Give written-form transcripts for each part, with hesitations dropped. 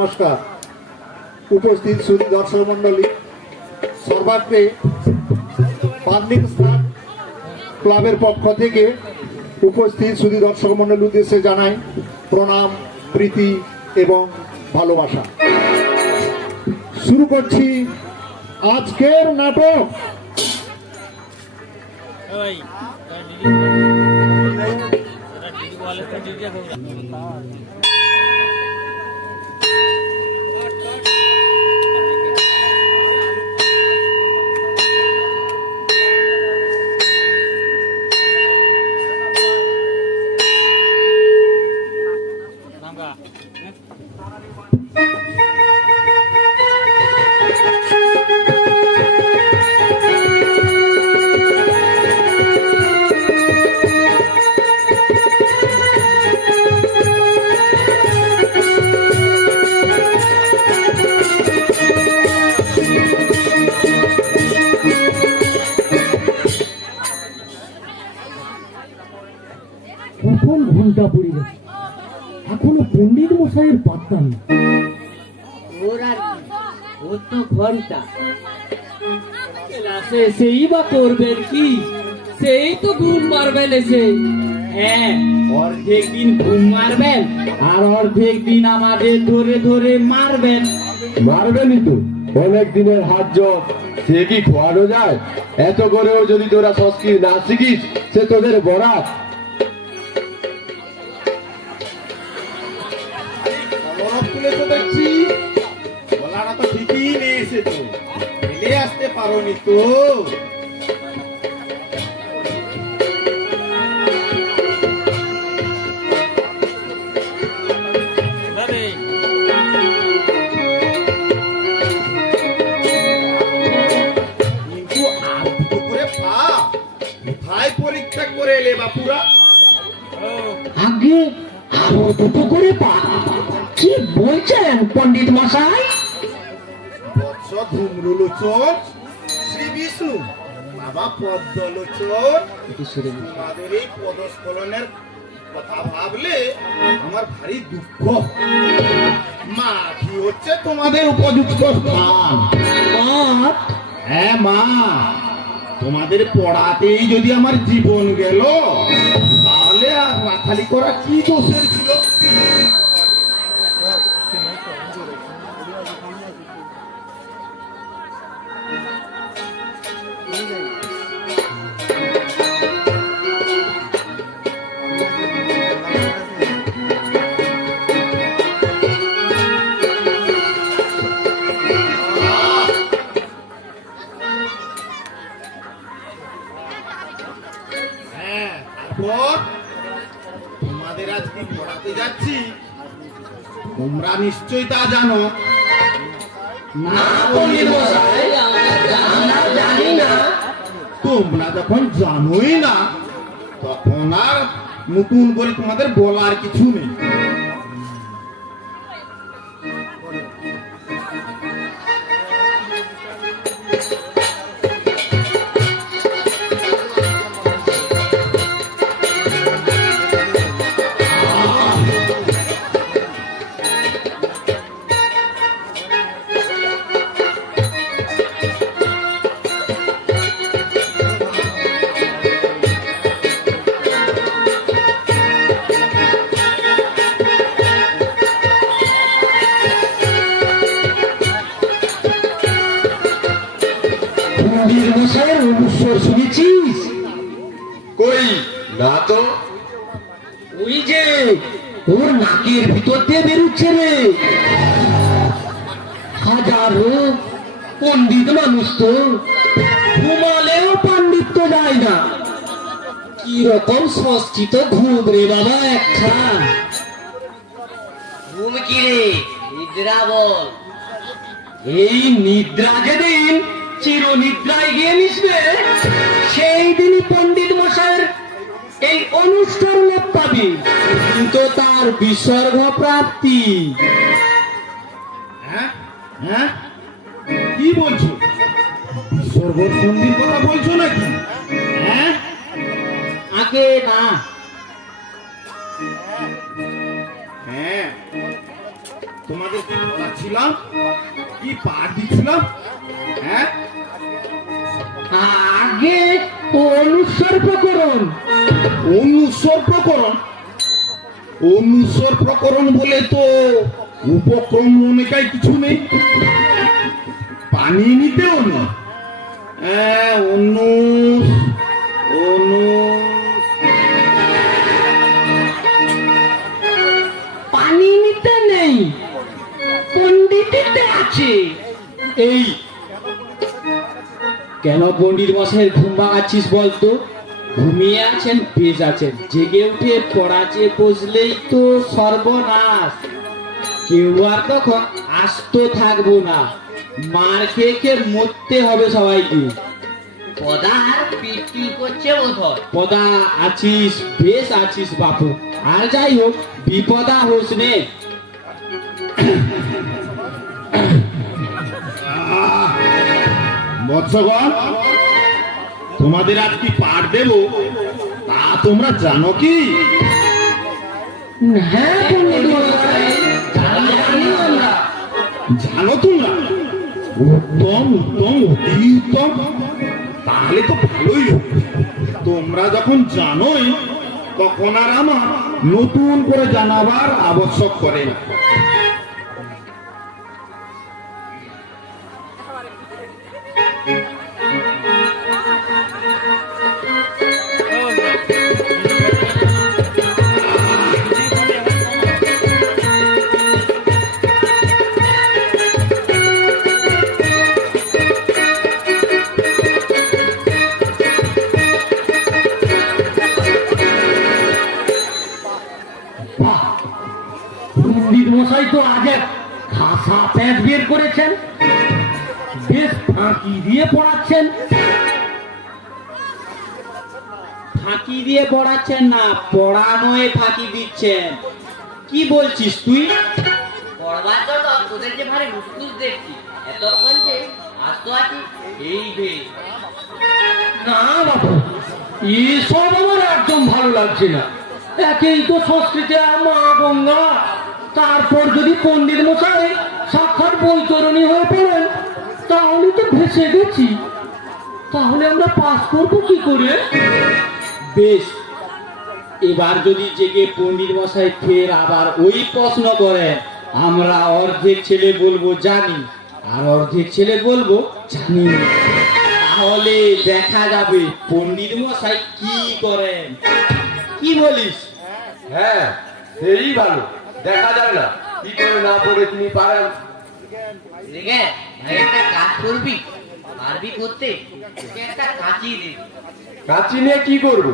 নমস্কার। উপস্থিত সুধী দর্শক মন্ডলী, সর্বাগ্রে পাবলিক স্থান ক্লাবের পক্ষ থেকে উপস্থিত সুধী দর্শক মন্ডলীর উদ্দেশ্যে জানাই প্রণাম, প্রীতি এবং ভালোবাসা। শুরু করছি আজকের নাটক। কখন ঘন্টা পড়ে গেছে, এখনো পণ্ডিত মশাইয়ের পাত্তা নেই। ওর তো ঘন্টা সেই বা করবেন কি, সেই তো ঘুম মারবেন এসে। হ্যাঁ, অর্ধেক দিন ঘুম মারবেন আর অর্ধেক দিন আমাদের ধরে ধরে মারবেন। মারবেনই তো, অনেক দিনের হাত জোর, সে কি খোয়ানো যায়? এত করেও যদি তোরা সংস্কৃত না শিখিস, সে তোদের বরাত। দেখছি বলাটা তো ঠিকই নিয়ে এসে, তো মিলে আসতে পারোনি তো। কিন্তু আর দুটো করে পা কোথায় পরীক্ষা করে এলে বাপুরা? আগে আরো দুটো করে পা? কি বলছেন পণ্ডিত মশাই? বৎস ধূম্রলোচন, শ্রী বিষ্ণু, বাবা পদ্মলোচন, তোমাদের এই পদস্খলনের কথা ভাবলে আমার ভারী দুঃখ। মাটি হচ্ছে তোমাদের উপযুক্ত স্থান। হ্যাঁ মা, তোমাদের পড়াতেই যদি আমার জীবন গেল, তাহলে আর রাখালি করা কি দোষের ছিল? তোমাদের আজকে পড়াতে যাচ্ছি, তোমরা নিশ্চয়ই তা জানো। তোমরা যখন জানোই না, তখন আর নতুন করে তোমাদের বলার কিছু নেই। তো ওই যে ওর নাকের ভিতর দিয়ে বেরোচ্ছে রে। হাজারো পণ্ডিত মানুষ তো ঘুমালেও পাণ্ডিত্য যায় না। কি রকম সংস্কৃত ঘুম রে বাবা একটা। ঘুম কি রে? নিদ্রা বল। এই নিদ্রা যেদিন চির নিদ্রায় গিয়ে মিশবে, সেই দিনই পণ্ডিত মশাইয়ের এই অনুষ্ঠান লাভ পাবি। কিন্তু তার বিসর্গ প্রাপ্তি। হ্যাঁ হ্যাঁ কি বলছো? বিসর্গ সন্ধির কথা বলছো নাকি? হ্যাঁ আগে না, হ্যাঁ তোমাদের কি পড়াচ্ছিলাম, কি পাঠ দিচ্ছিলাম? হ্যাঁ আগে অনুসর্গকরণ। অনুস্বর প্রকরণ বলে তো উপক্রম অনেকাই কিছু নেই, পানি নিতেও না। পানি নিতে নেই, পণ্ডিতিতে আছে। এই কেন পণ্ডিত মশাই ঘুম ভাঙাচ্ছিস বলতো? ঘুমিয়ে আছেন, বেশ আছেন, জেগে উঠে পড়াচে বসলেই তো সর্বনাশ। কেউ আর তখন আস্ত থাকবো না, মার খেয়ে খেয়ে মরতে হবে সবাইকে। পদার পিটি করছে বোধ হয়। পদা আছিস, বেশ আছিস বাপু। আর যাই হোক, বিপদা হোস নে। মৎস্যগণ, তোমাদের আজ কি পাঠ দেব তা তোমরা জানো কি? হ্যাঁ পণ্ডিত মশাই, জানি আমরা। জানো তোমরা? উত্তম উত্তম অতি উত্তম, তাহলে তো ভালোই হবে। তোমরা যখন জানোই তখন আর আমার নতুন করে জানাবার আবশ্যক করে না। বাহ, পণ্ডিত মশাই তো আজ এক খাসা প্যাঁচ বের করেছেন, বেশ ফাঁকি দিয়ে পড়াচ্ছেন। ফাঁকি দিয়ে পড়াচ্ছেন না, পড়ানোয় ফাঁকি দিচ্ছেন। কি বলছিস তুই? পড়বার জন্য তোদের যে ভারী উৎকুচ দেখছি, এতক্ষণ যে আস্ত আছি এই ভেবে। না বাবু, এসব আমার একদম ভালো লাগছে না। একেই তো সংস্কৃতি আর মা গঙ্গা, তারপর যদি পণ্ডিত মশাই সাক্ষাৎ বৈতরণী হয়ে পড়েন তাহলে তো ভেসে গেছি। তাহলে আমরা পাস করবো কি করে? বেশ, এবার যদি জেগে পণ্ডিত মশাই ফের আবার ওই প্রশ্ন করেন, আমরা অর্ধেক ছেলে বলবো জানি, আর অর্ধেক ছেলে বলবো জানি না। তাহলে দেখা যাবে পণ্ডিত মশাই কি করেন। কি বলিস? হ্যাঁ সেই ভালো, দেখা যায় না কি করে না পড়ে তুমি পারেন। দেখে ভাই একটা কাজ করবি, পারবি করতে, তোকে একটা কাঁচি দে। কাঁচি নিয়ে কি করবো?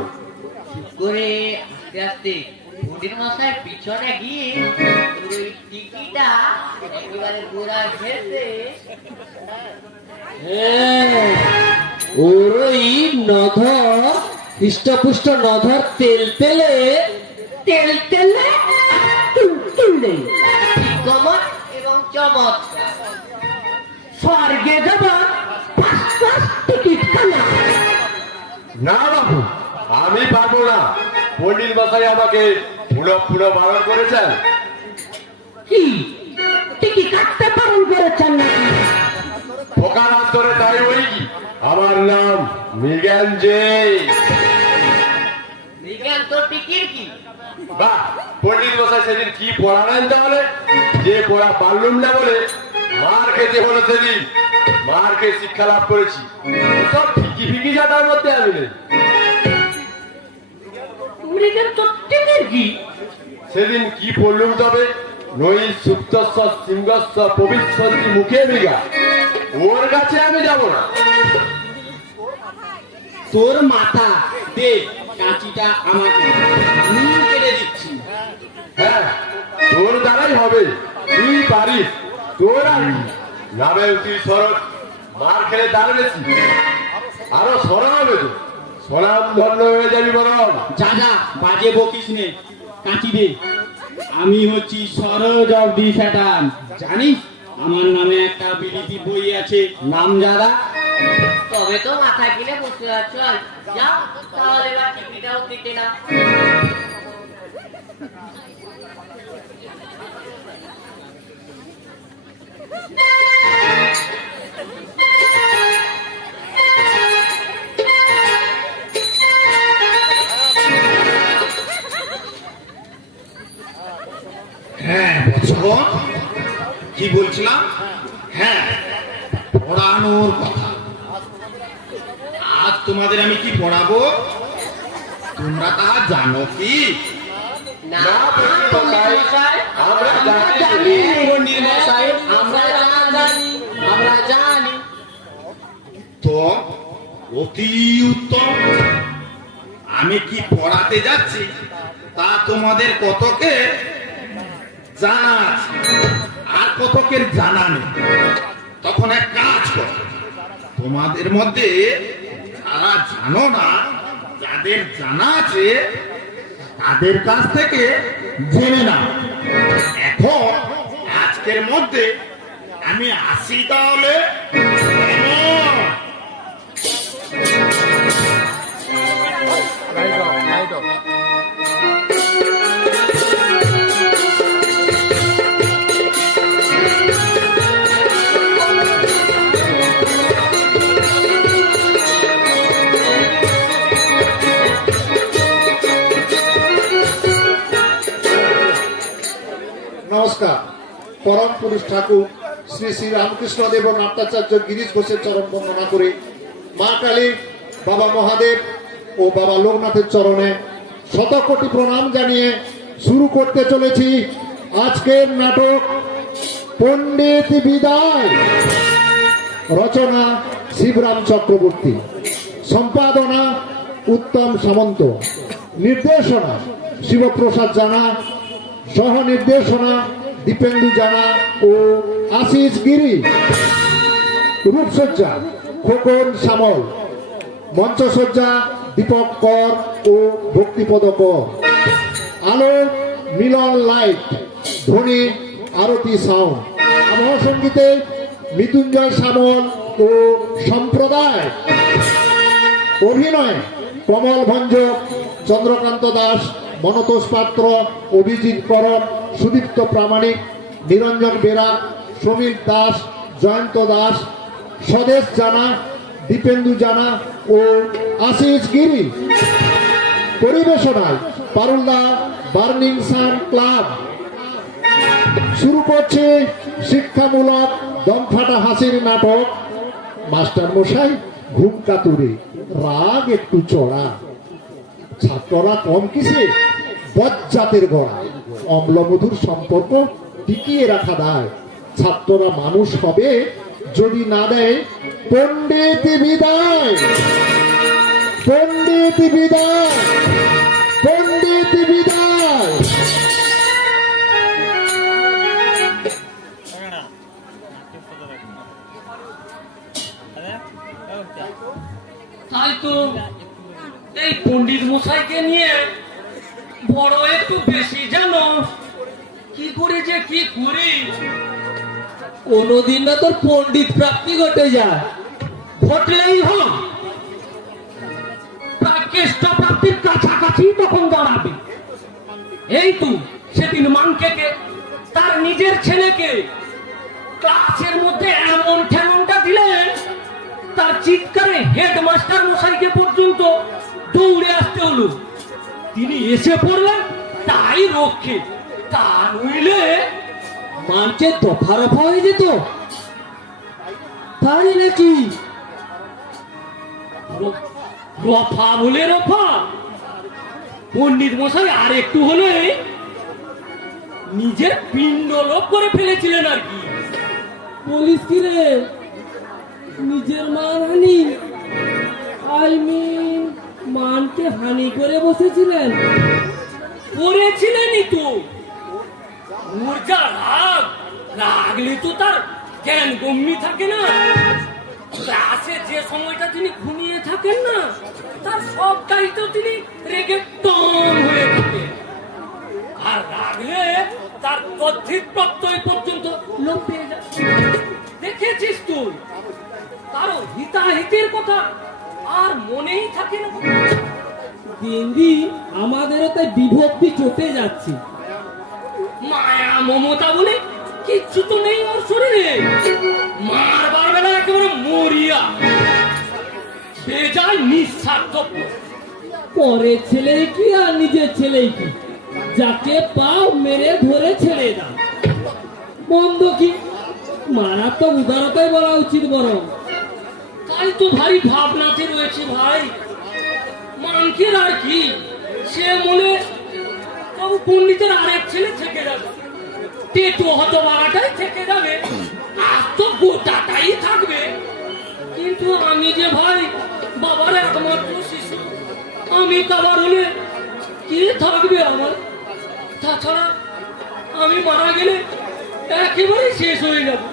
করে আস্তে আস্তে পণ্ডিত মশাইয়ের পিছনে গিয়ে তোর ওই টিকিটা একেবারে গোড়া ঘেসে হ্যাঁ, ওর ওই নধর, হৃষ্টপুষ্ট নধর তেল তেলে তেল তেলে তুলতুলে গমন এবং চমৎকার। স্বর্গে যাবার পাঁচ পাঁচ টিকিট কানা। না বাবু, আমি পারবো না। পণ্ডিত মশাই আমাকে পুরো পুরো বারণ করেছেন। কি টিকিট কাটতে পারেন করেছেন নাকি? পোকার অন্তরে তাই ওই কি, আমার নাম মৃগাঞ্জে। বিজ্ঞান তোর টিকিট কি? বাহ, পণ্ডিত মশাই সেদিন কি পড়ালেন তাহলে? যে পড়া পারলুম না বলে মার খেতে হলো সেদিন। মার খেয়ে শিক্ষা লাভ করেছি, সব ফিকি ফিকি জাটার মধ্যে আমি নেই। মৃগের চট্টিদের কি? সেদিন কি পড়লুম তবে নই সুপ্তস্ব সিংহস্ব পবিত্রী মুখে মৃগা, ওর কাছে আমি যাব না। তোর মাথা দে, কাঁচিটা আমাকে, আমি কেটে দিচ্ছি। হ্যাঁ, তোর দ্বারাই হবে, তুই পারিস, তোর আর কি? নামে তুই শরৎ, মার খেলে দাঁড়িয়েছি, আরো সরা হবে তো, সরাম ধন্য হয়ে যাবি বরং। যা যা, বাজে বকিস নে, কাঁচি দে। আমি হচ্ছি সরোজ অফ দি স্যাটান, জানিস আমার নামে একটা বিলিতি বই আছে, নাম যারা। তবে তো মাথা কিনে বসে আছো, যাও তাহলে এবার টিকিটাও কেটে না। হ্যাঁ বৎসগণ, কি বলছিলাম? হ্যাঁ, পড়ানোর কথা। আজ তোমাদের আমি কি পড়াবো তোমরা তা জানো কি? না না, পণ্ডিত মশাই, আমরা জানি। পণ্ডিত মশাই, আমরা জানি, আমরা জানি। তো অতি উত্তম। আমি কি পড়াতে যাচ্ছি তা তোমাদের কতকে জানা আছে আর কতকের জানা নেই। তখন এক কাজ করো, তোমাদের মধ্যে যারা জানো না, যাদের জানা আছে তাদের কাছ থেকে জেনে নাও। এখন আজকের মধ্যে আমি আসি তাহলে। কেমন? নমস্কার। পরম পুরুষ ঠাকুর শ্রী শ্রী রামকৃষ্ণ দেব নাট্যাচার্য গিরিশ ঘোষের চরণ বন্দনা করে মা কালী, বাবা মহাদেব ও বাবা লোকনাথের চরণে শতকোটি প্রণাম জানিয়ে শুরু করতে চলেছি আজকের নাটক পণ্ডিত বিদায়। রচনা শিবরাম চক্রবর্তী, সম্পাদনা উত্তম সামন্ত, নির্দেশনা শিবপ্রসাদ জানা, সহ নির্দেশনা দীপেন্দু জানা ও আশিস গিরি, রূপসজ্জা খোকন সামল, মঞ্চসজ্জা দীপক কর ও ভক্তিপদ কর, আলো মিলন লাইট, ধ্বনি আরতি সাউন্ড, আবহ সঙ্গীতে মৃত্যুঞ্জয় সামল ও সম্প্রদায়, অভিনয় কমল ভঞ্জক, চন্দ্রকান্ত দাস, মনতোষ পাত্র, অভিজিৎ করণ, সুদীপ্ত প্রামাণিক, নিরঞ্জন বেরা, সমীর দাস, জয়ন্ত দাস, স্বদেশ জানা, দীপেন্দু জানা ও আশিস গিরি। পরিবেশনায় পারুলদা বার্নিং সান ক্লাব। শুরু করছে শিক্ষামূলক দমফাটা হাসির নাটক মাস্টার মশাই ঘুম কাতুরে, রাগ একটু চড়া। ছাত্ররা কম কিসে, বজ্জাতের গড়া। অম্লমধুর সম্পর্ক টিকিয়ে রাখা দায়। ছাত্ররা মানুষ হবে যদি না দেয় পণ্ডিত বিদায়। পণ্ডিত বিদায়, পণ্ডিত বিদায়। তাই তো এই পণ্ডিত মশাইকে নিয়ে বড় একটু বেশি জানো। কি করে যে কি করি, কোনোদিন না তোর পণ্ডিত প্রাপ্তি ঘটে যায়। ঘটলেই হল প্রাকৃষ্ট প্রাপ্তির কাছাকাছি তখন দাঁড়াবে। এই তো সেদিন মানকে তার নিজের ছেলেকে ক্লাসের মধ্যে এমন ঠেঙনটা দিলেন, তার চিৎকারে হেডমাস্টার মশাইকে পর্যন্ত দৌড়ে আসতে হলো। তিনি এসে পড়লেন তাই রক্ষে, তা নইলে মানছে দফা রফা হয়ে যেত। তাই নাকি? রফা বলে রফা, পণ্ডিত মশাই আর একটু হলে নিজের পিণ্ড লোপ করে ফেলেছিলেন আর কি। বলিস কি রে, নিজের মানহানি মানকে হানি করে বসেছিলেন? করেছিলেনই তো। ওর যা রাগ, রাগলে তো তার জ্ঞান গম্যি থাকে না। ক্লাসে যে সময়টা তিনি ঘুমিয়ে থাকেন না, তার সবটাই তো তিনি রেগে টম হয়ে থাকেন। আর রাগলে তার তদ্ধিত প্রত্যয় পর্যন্ত লোপ পেয়ে যায়। দেখেছিস তুই, কারো হিতাহিতের কথা আর মনেই থাকে না। দিন দিন আমাদেরও তাই বিভক্তি চটে যাচ্ছে। মায়া মমতা বলে কিচ্ছু তো নেই ওর শরীরে। মারবার বেলা একেবারে মরিয়া, বেজায় নিঃস্বার্থ। পরের ছেলে কি আর নিজের ছেলে কি, যাকে পাও মেরে ধরে ছেড়ে দাও। মন্দ কি, মারাত্মক উদারতাই বলা উচিত বরং। তাই তো ভারী ভাবনাতে রয়েছে ভাই। মানকের আর কি, সে মনে তবু পণ্ডিতের আরেক ছেলে থেকে যাবে, পেটু হতবাগাটাই থেকে যাবে, আর তো গোটাটাই থাকবে। কিন্তু আমি যে ভাই বাবার একমাত্র শিশু, আমি কাবার হলে কে থাকবে আমার? তাছাড়া আমি মারা গেলে একেবারে শেষ হয়ে যাবে।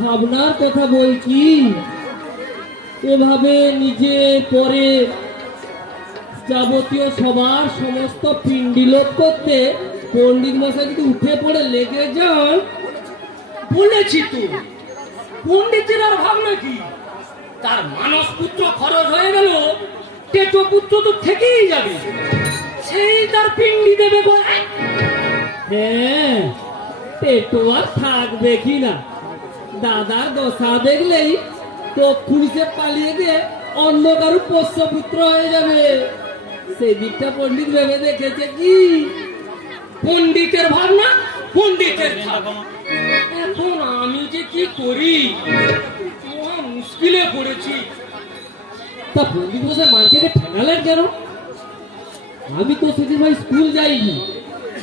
ভাবনার কথা বই কি, এভাবে নিজে পরে যাবতীয় সবার সমস্ত পিণ্ডি লোপ করতে পণ্ডিত মশাই যদি উঠে পড়ে লেগে যান। বলেছি তো, পণ্ডিতের আর ভাবনা কি? তার মানস পুত্র খরচ হয়ে গেল, টেটো পুত্র তো থেকেই যাবে, সেই তার পিণ্ডি দেবে বলে। হ্যাঁ, পেটো আর থাকবে কি না, দাদার দশা দেখলেই তো পুলিশে পালিয়ে গিয়ে অন্য কারো পোষ্যপুত্র হয়ে যাবে। সেদিকটা পণ্ডিত ভেবে দেখেছে কি? পণ্ডিতের ভাবনা, পণ্ডিতের ভাবনা। এখন আমি যে কি করি, মহা মুশকিলে পড়েছি। তা পণ্ডিত মশাই মার্কেটে ঠেকালেন কেন? আমি তো সেদিন ভাই স্কুল যাইনি,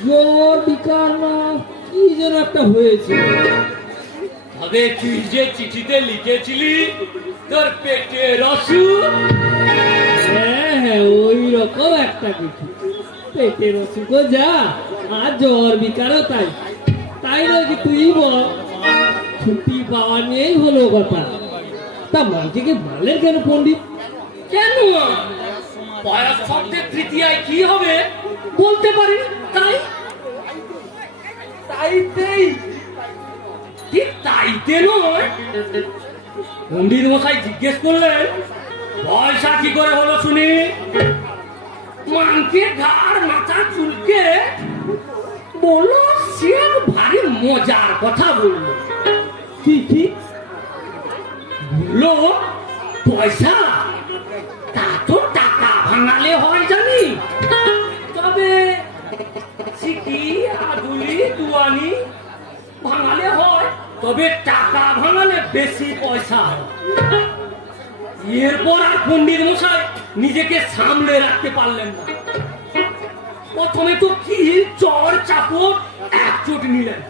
জ্বর বিকার না কি যেন একটা হয়েছে। তবে তুই যে চিঠিতে লিখেছিলি তোর পেটের অসুখ, হ্যাঁ হ্যাঁ, ওই রকম একটা কিছু। পেটের অসুখও যা, আর জ্বর বিকারও তাই। তাই নয় কি, তুই বল, ছুটি পাওয়া নিয়েই হলো কথা। তা মাকে কি বলেন কেন পণ্ডিত? কেন? বয়স শব্দের তৃতীয়ায় কি হবে বলতে পারি, তাই তাইতেই ঠিক তাইতে নয়। পণ্ডিত মশাই জিজ্ঞেস করলেন, পয়সা কি করে হলো শুনি? মানকে ঘাড় মাথা চুলকে বললো, সে ভারী মজার কথা বললো। কি কি বললো, পয়সা তা তো টাকা ভাঙালে হয় জানি, তবে সিটি আদুলি দুয়ানি ভাঙালে হয়, তবে টাকা ভাঙালে বেশি পয়সা হয়। এরপর আর পণ্ডিত মশাই নিজেকে সামলে রাখতে পারলেন না। প্রথমে তো কি চর চাপড় একচোট নিলেন,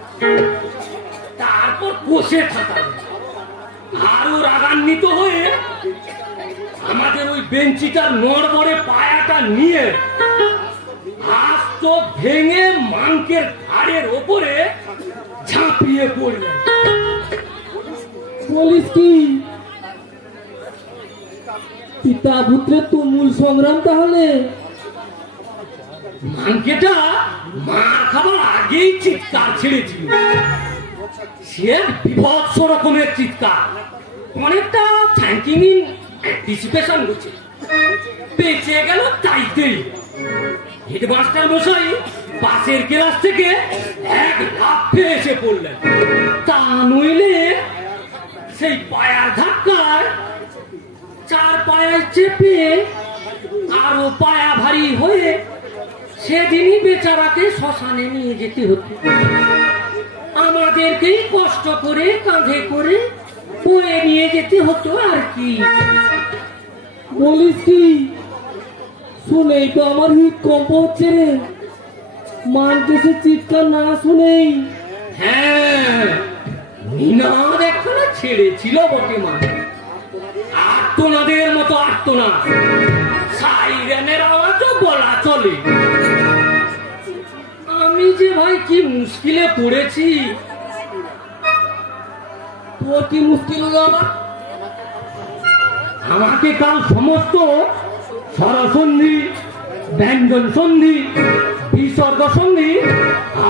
তারপর কষে থাকালেন। আরো রাগান্বিত হয়ে আমাদের ওই বেঞ্চিটার নড়বড়ে পায়াটা নিয়ে আস্ত ভেঙে মাংকের ঘাড়ের ওপরে ঝাঁপিয়ে পড়লেন। বলিস কি, পিতা পুত্রের তুমুল সংগ্রাম তাহলে? মাংকেটা মার খাবার আগেই চিৎকার ছেড়েছিল। সে বিভৎস রকমের চিৎকার, অনেকটা থ্যাঙ্কিং ইন অ্যান্টিসিপেশন হচ্ছে। বেঁচে গেল তাইতেই। হেডমাস্টার মশাই পাশের ক্লাস থেকে এক লাফে এসে পড়লেন। তা নইলে সেই পায়ার ধাক্কায় চার পায়ায় চেপে আরো পায়া ভারী হয়ে সেদিনই বেচারাকে শ্মশানে নিয়ে যেতে হতো। আমাদেরকেই কষ্ট করে কাঁধে করে বয়ে নিয়ে যেতে হতো আর কি। বলিস কি, শুনেই তো আমার হৃদকম্প হচ্ছে রে। মানতেছে চিৎকার না শুনেই। হ্যাঁ, নিনাদ একখানা ছেড়েছিল বটে মা। আর্তনাদের মতো আর্তনাদ, সাইরেনের আওয়াজও বলা চলে। আমি যে ভাই কি মুশকিলে পড়েছি। তোর কি মুশকিল হলো আমার? আমাকে কাল সমস্ত স্বরসন্ধি, ব্যঞ্জন সন্ধি, বিসর্গ সন্ধি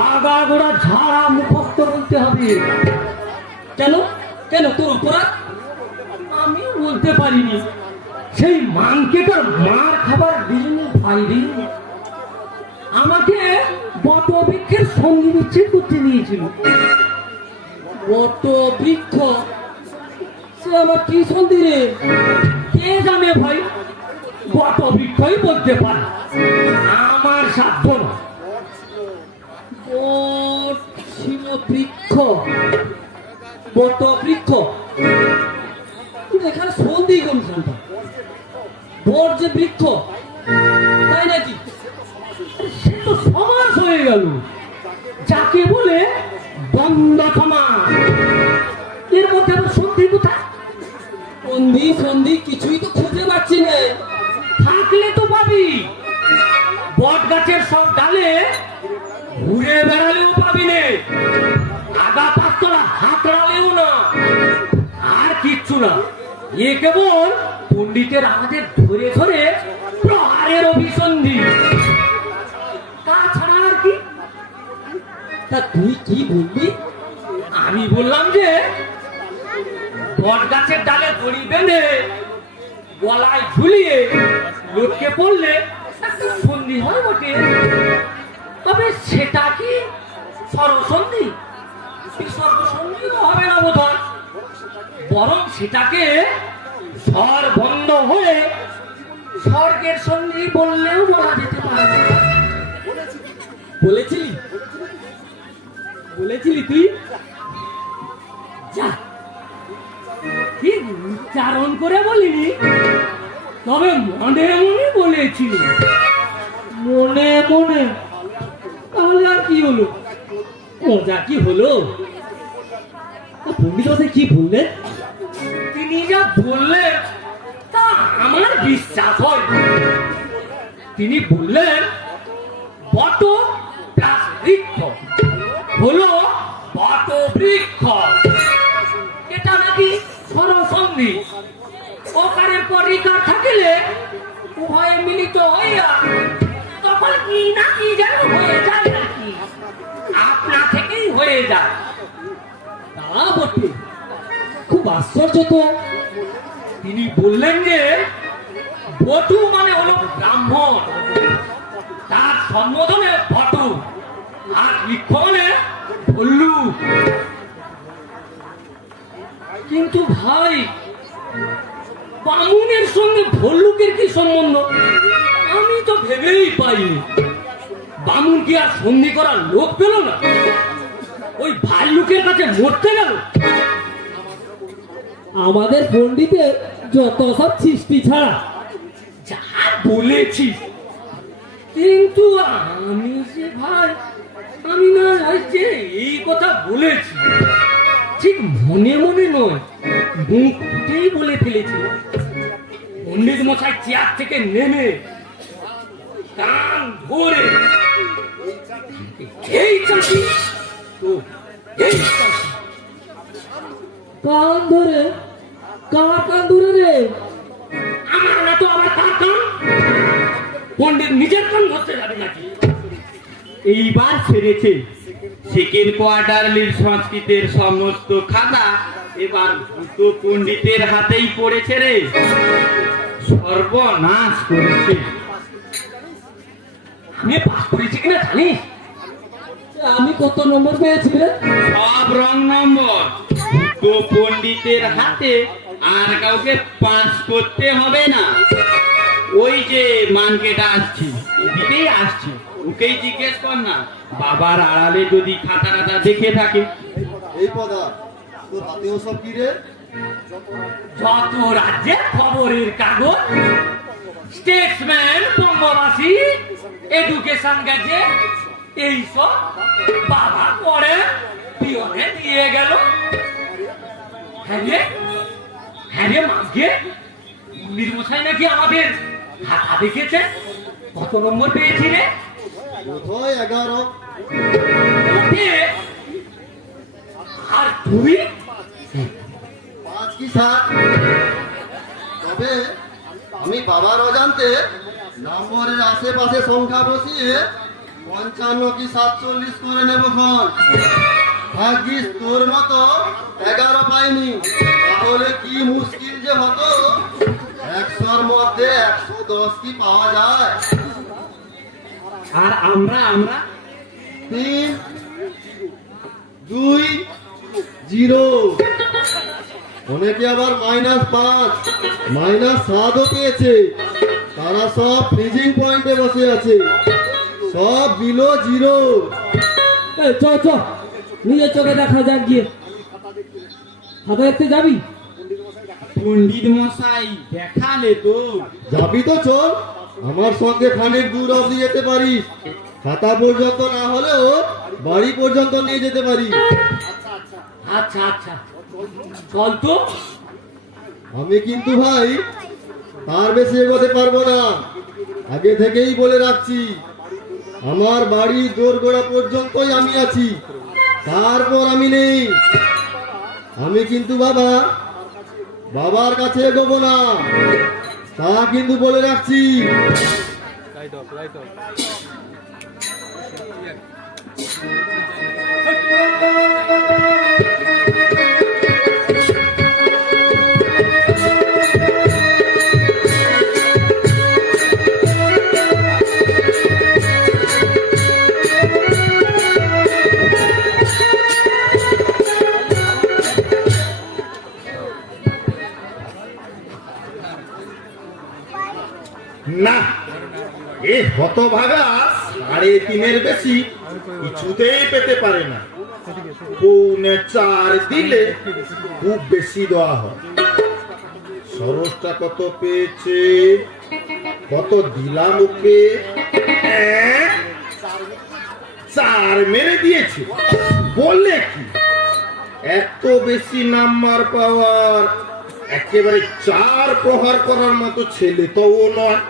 আগাগোড়া ঝাড়া মুখস্থ বলতে হবে। কেন কেন তোর অপরাধ? আমি বলতে পারিনি। সেই মানকেটার মার খাবার দিন ভাইরি আমাকে বটবৃক্ষের সঙ্গী বিচ্ছেদ করতে নিয়েছিল। বট বৃক্ষ? সে আমার কি সন্ধি রে? কে জানে ভাই, বটবৃক্ষই বলতে পারে, আমার সাধ্য না। বট ছিল বৃক্ষ, বট বৃক্ষ। এখানে সন্ধি কোন সন্ধ্যা? বট যে বৃক্ষ, তাই নাকি? সে তো সমাজ হয়ে গেল, যাকে বলে দ্বন্দ্ব সমাজ। এর মধ্যে আবার সন্ধি কোথায়? সন্ধি সন্ধি কিছুই তো খুঁজে পাচ্ছি না। থাকলে তো পাবি। বট গাছের সব ডালে ঘুরে বেড়ালেও পাবি নে, আগা পাতলা হাতড়ালেও না, আর কিচ্ছু না। এ কেবল পণ্ডিতের আমাদের ধরে ধরে প্রহারের অভিসন্ধি, তাছাড়া আর কি? তা তুই কি বললি? আমি বললাম যে বট গাছের ডালে দড়ি বেঁধে গলায় ঝুলিয়ে লটকে পড়লে একটা সন্ধি হয় বটে। তবে সেটা কি স্বরসন্ধি? স্বর্গসন্ধিও হবে না বোধ হয়, বরং সেটাকে স্বর বন্ধ হয়ে স্বর্গের সন্ধি বললেও বলা যেতে পারে। বলেছিলি বলেছিলি তুই? যা, ঠিক উচ্চারণ করে বলিনি, তবে মনে মনে বলেছি। মনে মনে? তাহলে আর কি হলো? মজা কি হলো? পণ্ডিত মশাই কি বললেন? তিনি যা বললেন তা আমার বিশ্বাস হয়। তিনি বললেন বট প্লাস বৃক্ষ হলো বট বৃক্ষ। এটা নাকি স্বরসন্ধি। ওকারের পর রিকার থাকিলে উভয়ে মিলিত হইয়া তখন কি না কি যেন হয়ে যায়, নাকি আপনা থেকেই হয়ে যায়। তা বটে, খুব আশ্চর্য তো। তিনি বললেন যে বটু মানে হলো ব্রাহ্মণ, তার সম্বোধনে বটু, আর বৃক্ষ মানে ভল্লু। কিন্তু ভাই, বামুনের সঙ্গে ভল্লুকের কি সম্বন্ধ? আমি তো ভেবেই পাইনি। বামুন কি আর সন্ধি করার লোক পেল না? ওই ভাল্লুকের কাছে মরতে গেল। আমাদের পণ্ডিতের যত সব সৃষ্টি ছাড়া। যা বলেছি, কিন্তু আমি যে ভাই, আমি না যে এই কথা বলেছি ঠিক মনে মনে নয়, মুখ ফুটেই বলে ফেলেছি। পণ্ডিত মশাই চেয়ার থেকে নেমে কান ধরে এই চাষি তো এই চাষি। কান ধরে? কার কান ধরে রে? আমার না তো আবার কার কান? পণ্ডিত নিজের কান ধরতে যাবে নাকি? এইবার ছেড়েছে। সেকেন্ড কোয়ার্টারলির সংস্কৃতের সমস্ত খাতা এবার ভূত পণ্ডিতের হাতেই পড়েছে রে। সর্বনাশ করেছে। আমি পাস করেছি কিনা জানিস? আমি কত নম্বর পেয়েছি রে? সব রং নম্বর। ভূত পণ্ডিতের হাতে আর কাউকে পাস করতে হবে না। ওই যে মানকেটা আসছে, এদিকেই আসছে, ওকেই জিজ্ঞেস কর না। বাবার আড়ালে যদি খাতা খাতা দেখে থাকে। এই পদা, তোর হাতেও সব কি রে? যত রাজ্যের খবরের কাগজ, স্টেটসম্যান, বঙ্গবাসী, এডুকেশন গেছে, এইসব বাবা করে পিওনে দিয়ে গেল। হ্যাঁ রে মাকে, পণ্ডিত মশাই নাকি আমাদের খাতা দেখেছে। কত নম্বর পেয়েছি রে? বোধহয় 11। ওকে। আর তুই? 5 কি 7। তবে আমি বাবার অজান্তে নম্বরের আশেপাশে সংখ্যা বসিয়ে 55 কি 47 করে নেব খন। ভাগ্যিস তোর মতো 11 পাইনি, তাহলে কি মুশকিল যে হতো। 100-র মধ্যে 110 কি পাওয়া যায়? আর আমরা 3, 2, 0। অনেকে আবার -5, -7ও পেয়েছে। তারা সব ফ্রিজিং পয়েন্টে বসে আছে, সব বিলো 0। চ চ, নিজের চোখে দেখা যাক গিয়ে। খাতা দেখতে যাবি? পণ্ডিত মশাই দেখালে তো। যাবি তো চল, আমার সঙ্গে খানিক দূর অবধি যেতে পারিস। খাতা পর্যন্ত না হলেও বাড়ি পর্যন্ত নিয়ে যেতে পারি। আচ্ছা আচ্ছা, চল তো। আমি কিন্তু ভাই তার বেশি এগোতে পারবো না, আগে থেকেই বলে রাখছি। আমার বাড়ি দোরগোড়া পর্যন্তই আমি আছি, তারপর আমি নেই। আমি কিন্তু বাবার কাছে এগোবো না, তা কিন্তু বলে রাখছি। না, এ হতভাগা 3.5-এর বেশি কিছুতেই পেতে পারে না। 4.25 দিলে খুব বেশি দেওয়া হয়। সরসটা কত পেয়েছে, কত দিলাম ওকে? 4 মেরে দিয়েছে। বললে কি এত বেশি নাম্বার পাওয়ার একেবারে 4 প্রহার করার মতো ছেলে তো ও নয়।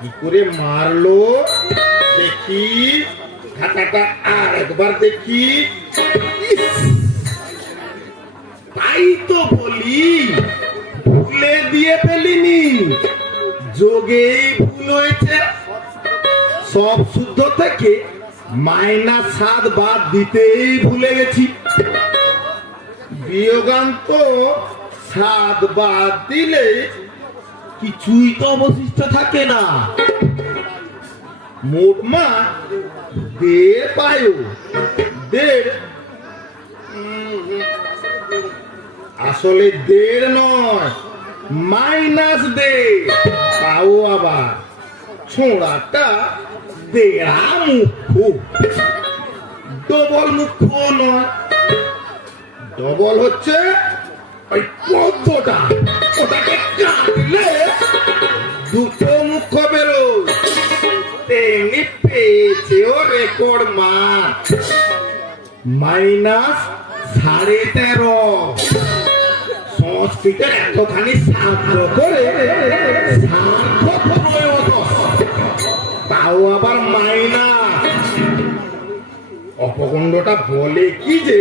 কি করে মারলো দেখি, খাতাটা আর একবার দেখি। ইস, তাই তো বলি ভুলে দিয়ে ফেলিনি, যোগেই ভুল হয়েছে। সব শুদ্ধ থেকে -7 বাদ দিতেই ভুলে গেছি। বিয়োগান্ত 7 বাদ দিলে কিছুই তো অবশিষ্ট থাকে না। মোট মাঠ 1.5 পায়ো। 1.5 আসলে 1.5 নয়, -1.5 পাও। আবার ছোঁড়াটা 1.5 মুখ্য, ডবল মুখ্য নয়। ডবল হচ্ছে ওই পদ্মটা, ওটাকে কাটলে 2 মুখ্য বেরোয়। তেমনি পেয়েছে ও রেকর্ড মার্ক -13.5। সংস্কৃতের এতখানি সাহায্য করে সার্থক প্রয়োগ, তাও আবার মাইনাস। অপখণ্ডটা বলে কি যে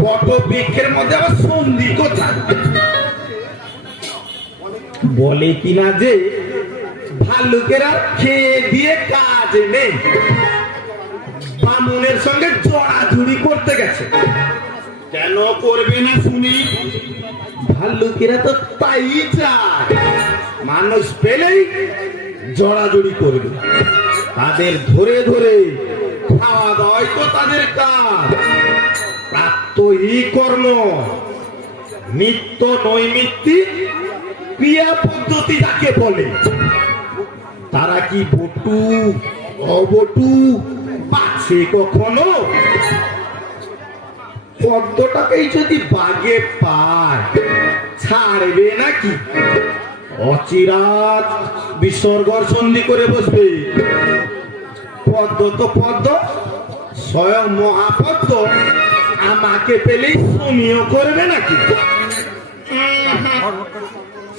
বট বৃক্ষের মধ্যে আবার সন্ধি কোথায়? বলে কিনা যে ভাল্লুকেরা খেয়ে দিয়ে কাজ নেই, বামুনের সঙ্গে জড়াঝুড়ি করতে গেছে। কেন করবে না শুনি? ভাল্লুকেরা তো তাই চায়, মানুষ পেলেই জড়াজড়ি করবে। তাদের ধরে ধরে খাওয়া দাওয়াই তো তাদের কাজ। প্রাত্যহিক কর্ম, নিত্য নৈমিত্তিক ক্রিয়া পদ্ধতি যাকে বলে। তারা কি বটু অবটু পাচ্ছে কখনো? পদ্মটাকেই যদি বাগে পায় ছাড়বে নাকি? অচিরাত বিসর্গর সন্ধি করে বসবে। পদ্ম তো পদ্ম, স্বয়ং মহাপদ্ম আমাকে পেলেই সমীহ করবে নাকি?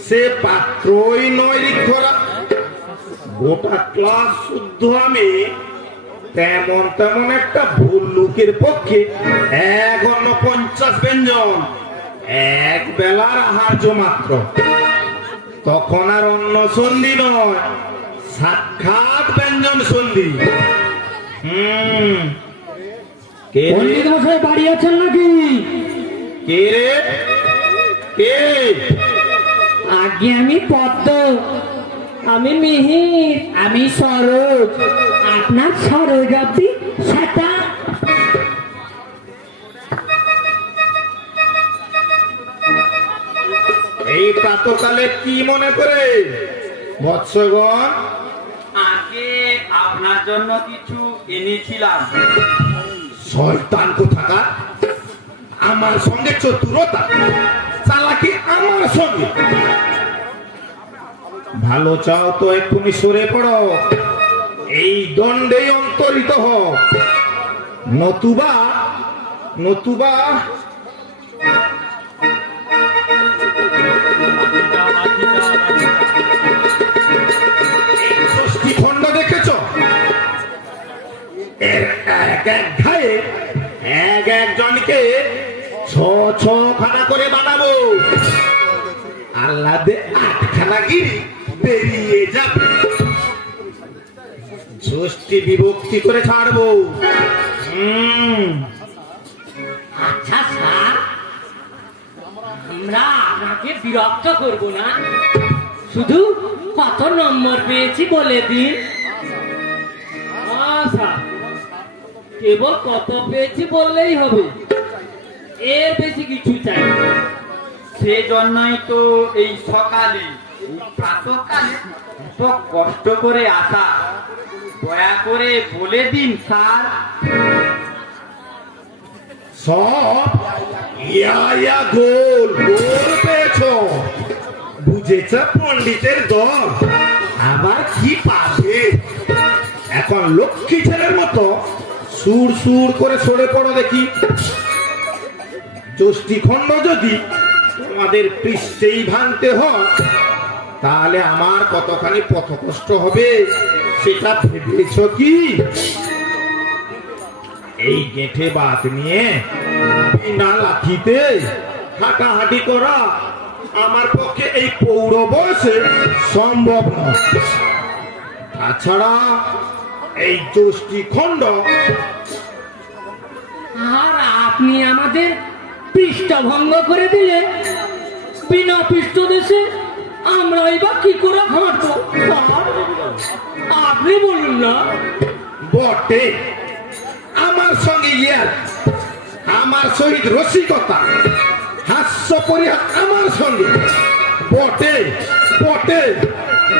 সে পাত্রই নয় রিক্ষরা। গোটা ক্লাস শুদ্ধ আমি তেমন তেমন একটা ভুল লোকের পক্ষে 1:50 ব্যঞ্জন এক বেলার আহার্য মাত্র। তখন আর অন্য সন্ধি নয়, সাক্ষাৎ ব্যঞ্জন সন্ধি। কে রে? পণ্ডিত মশাই বাড়ি আছেন নাকি? কে রে? কে? আগে আমি পদ্ম, আমি মিহির, আমি সরোজ। আপনার সরোজ আপনি সেটা এই প্রাতকালে কি মনে করে বৎসগণ? আগে আপনার জন্য কিছু এনেছিলাম। শয়তান কোথাকার! আমার সঙ্গে চতুরতা, চালাকি আমার সঙ্গে। ভালো চাও তো এক্ষুনি সরে পড়ো, এই দণ্ডেই অন্তরিত হও, নতুবা নতুবা ষষ্ঠী খণ্ড দেখেছ? এর এক এক ঘায়ে এক একজনকে ছ খানা করে বানাবো। আল্লাদে 8খানা গিরি বেরিয়ে যাবে। ষষ্ঠী বিভক্তি করে ছাড়বো। আচ্ছা স্যার, আমরা আপনাকে বিরক্ত করব না, শুধু কত নম্বর পেয়েছি বলে দিন। আচ্ছা, কেবল কত পেয়েছি বললেই হবে, এর বেশি কিছু চাই না। সেজন্যই তো এই সকালে, এই প্রাতকালে তো কষ্ট করে আসা। দয়া করে বলে দিন স্যার। সব ইয়া গোল গোল পেয়েছ, বুঝেছ পণ্ডিতের দল আবার কি পাবে। এখন লক্ষ্মী ছেলের মতো সুর সুর করে সরে পড়ো দেখি। ষষ্ঠী খণ্ড যদি তোমাদের পৃষ্ঠেই ভাঙতে হয়, তাহলে আমার কতখানি পথকষ্ট হবে সেটা ভেবেছ কি? এই গেঠে বাত নিয়ে বিনা লাঠিতে হাঁটাহাঁটি করা আমার পক্ষে এই পৌর বয়সে সম্ভব নয়। তাছাড়া এই ষষ্ঠী খণ্ড আর আপনি আমাদের পৃষ্ঠভঙ্গ করে দিলে বিনা পৃষ্ঠদেশে আমরা এবার কি করে হাঁটবো স্যার? আপনি বলুন না। বটে, আমার সঙ্গে ইয়ার, আমার সহিত রসিকতা, হাস্য পরিহাস আমার সঙ্গে। বটে বটে,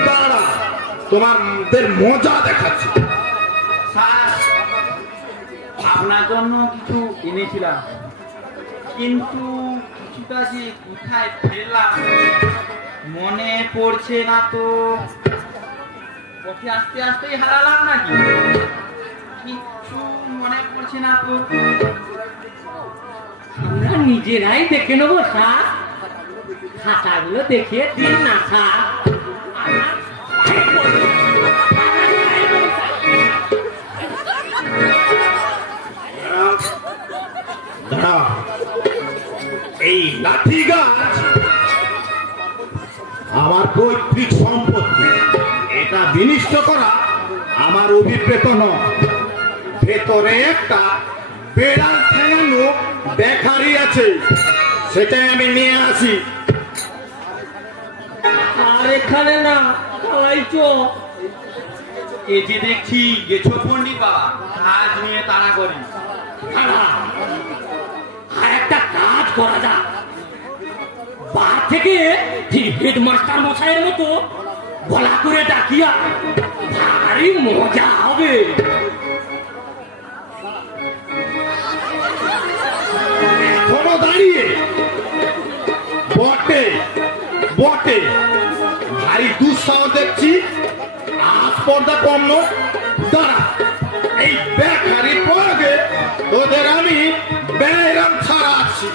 দাঁড়া তোমাদের মজা দেখাচ্ছি। স্যার, আপনার জন্য কিছু এনেছিলাম, কিন্তু কিছুটা যে কোথায় ফেললাম মনে পড়ছে না তো। ওকে আস্তে আস্তেই হারালাম নাকি কিছু মনে পড়ছে না তো। আমরা নিজেরাই দেখে নেবো স্যার, খাতাগুলো দেখিয়ে দিন না স্যার। দাঁড়া, এই লাঠি গাছ আমার পৈতৃক সম্পত্তি, এটা বিনিষ্ট করা আমার অভিপ্রেত নয়। ভেতরে একটা বেড়াল ঠেঙানো দেখারই আছে, সেটাই আমি নিয়ে আসি। আর এখানে না, চালাইছো। এই যে দেখছি গেছো পণ্ডিত বাবা, কাজ নিয়ে তাড়া করি। আর একটা কাজ করা যাক, বার থেকে ঠিক হেডমাস্টার মশাইয়ের মতো গলা করে ডাকিয়া ভারী মজা হবে। এখনো দাঁড়িয়ে? বটে বটে, সাহস দেখছি আজ পর্দা কম নয় দাঁড়া এই বেকারি পড়বে তোদের আমি বেরাম ছাড়া আছি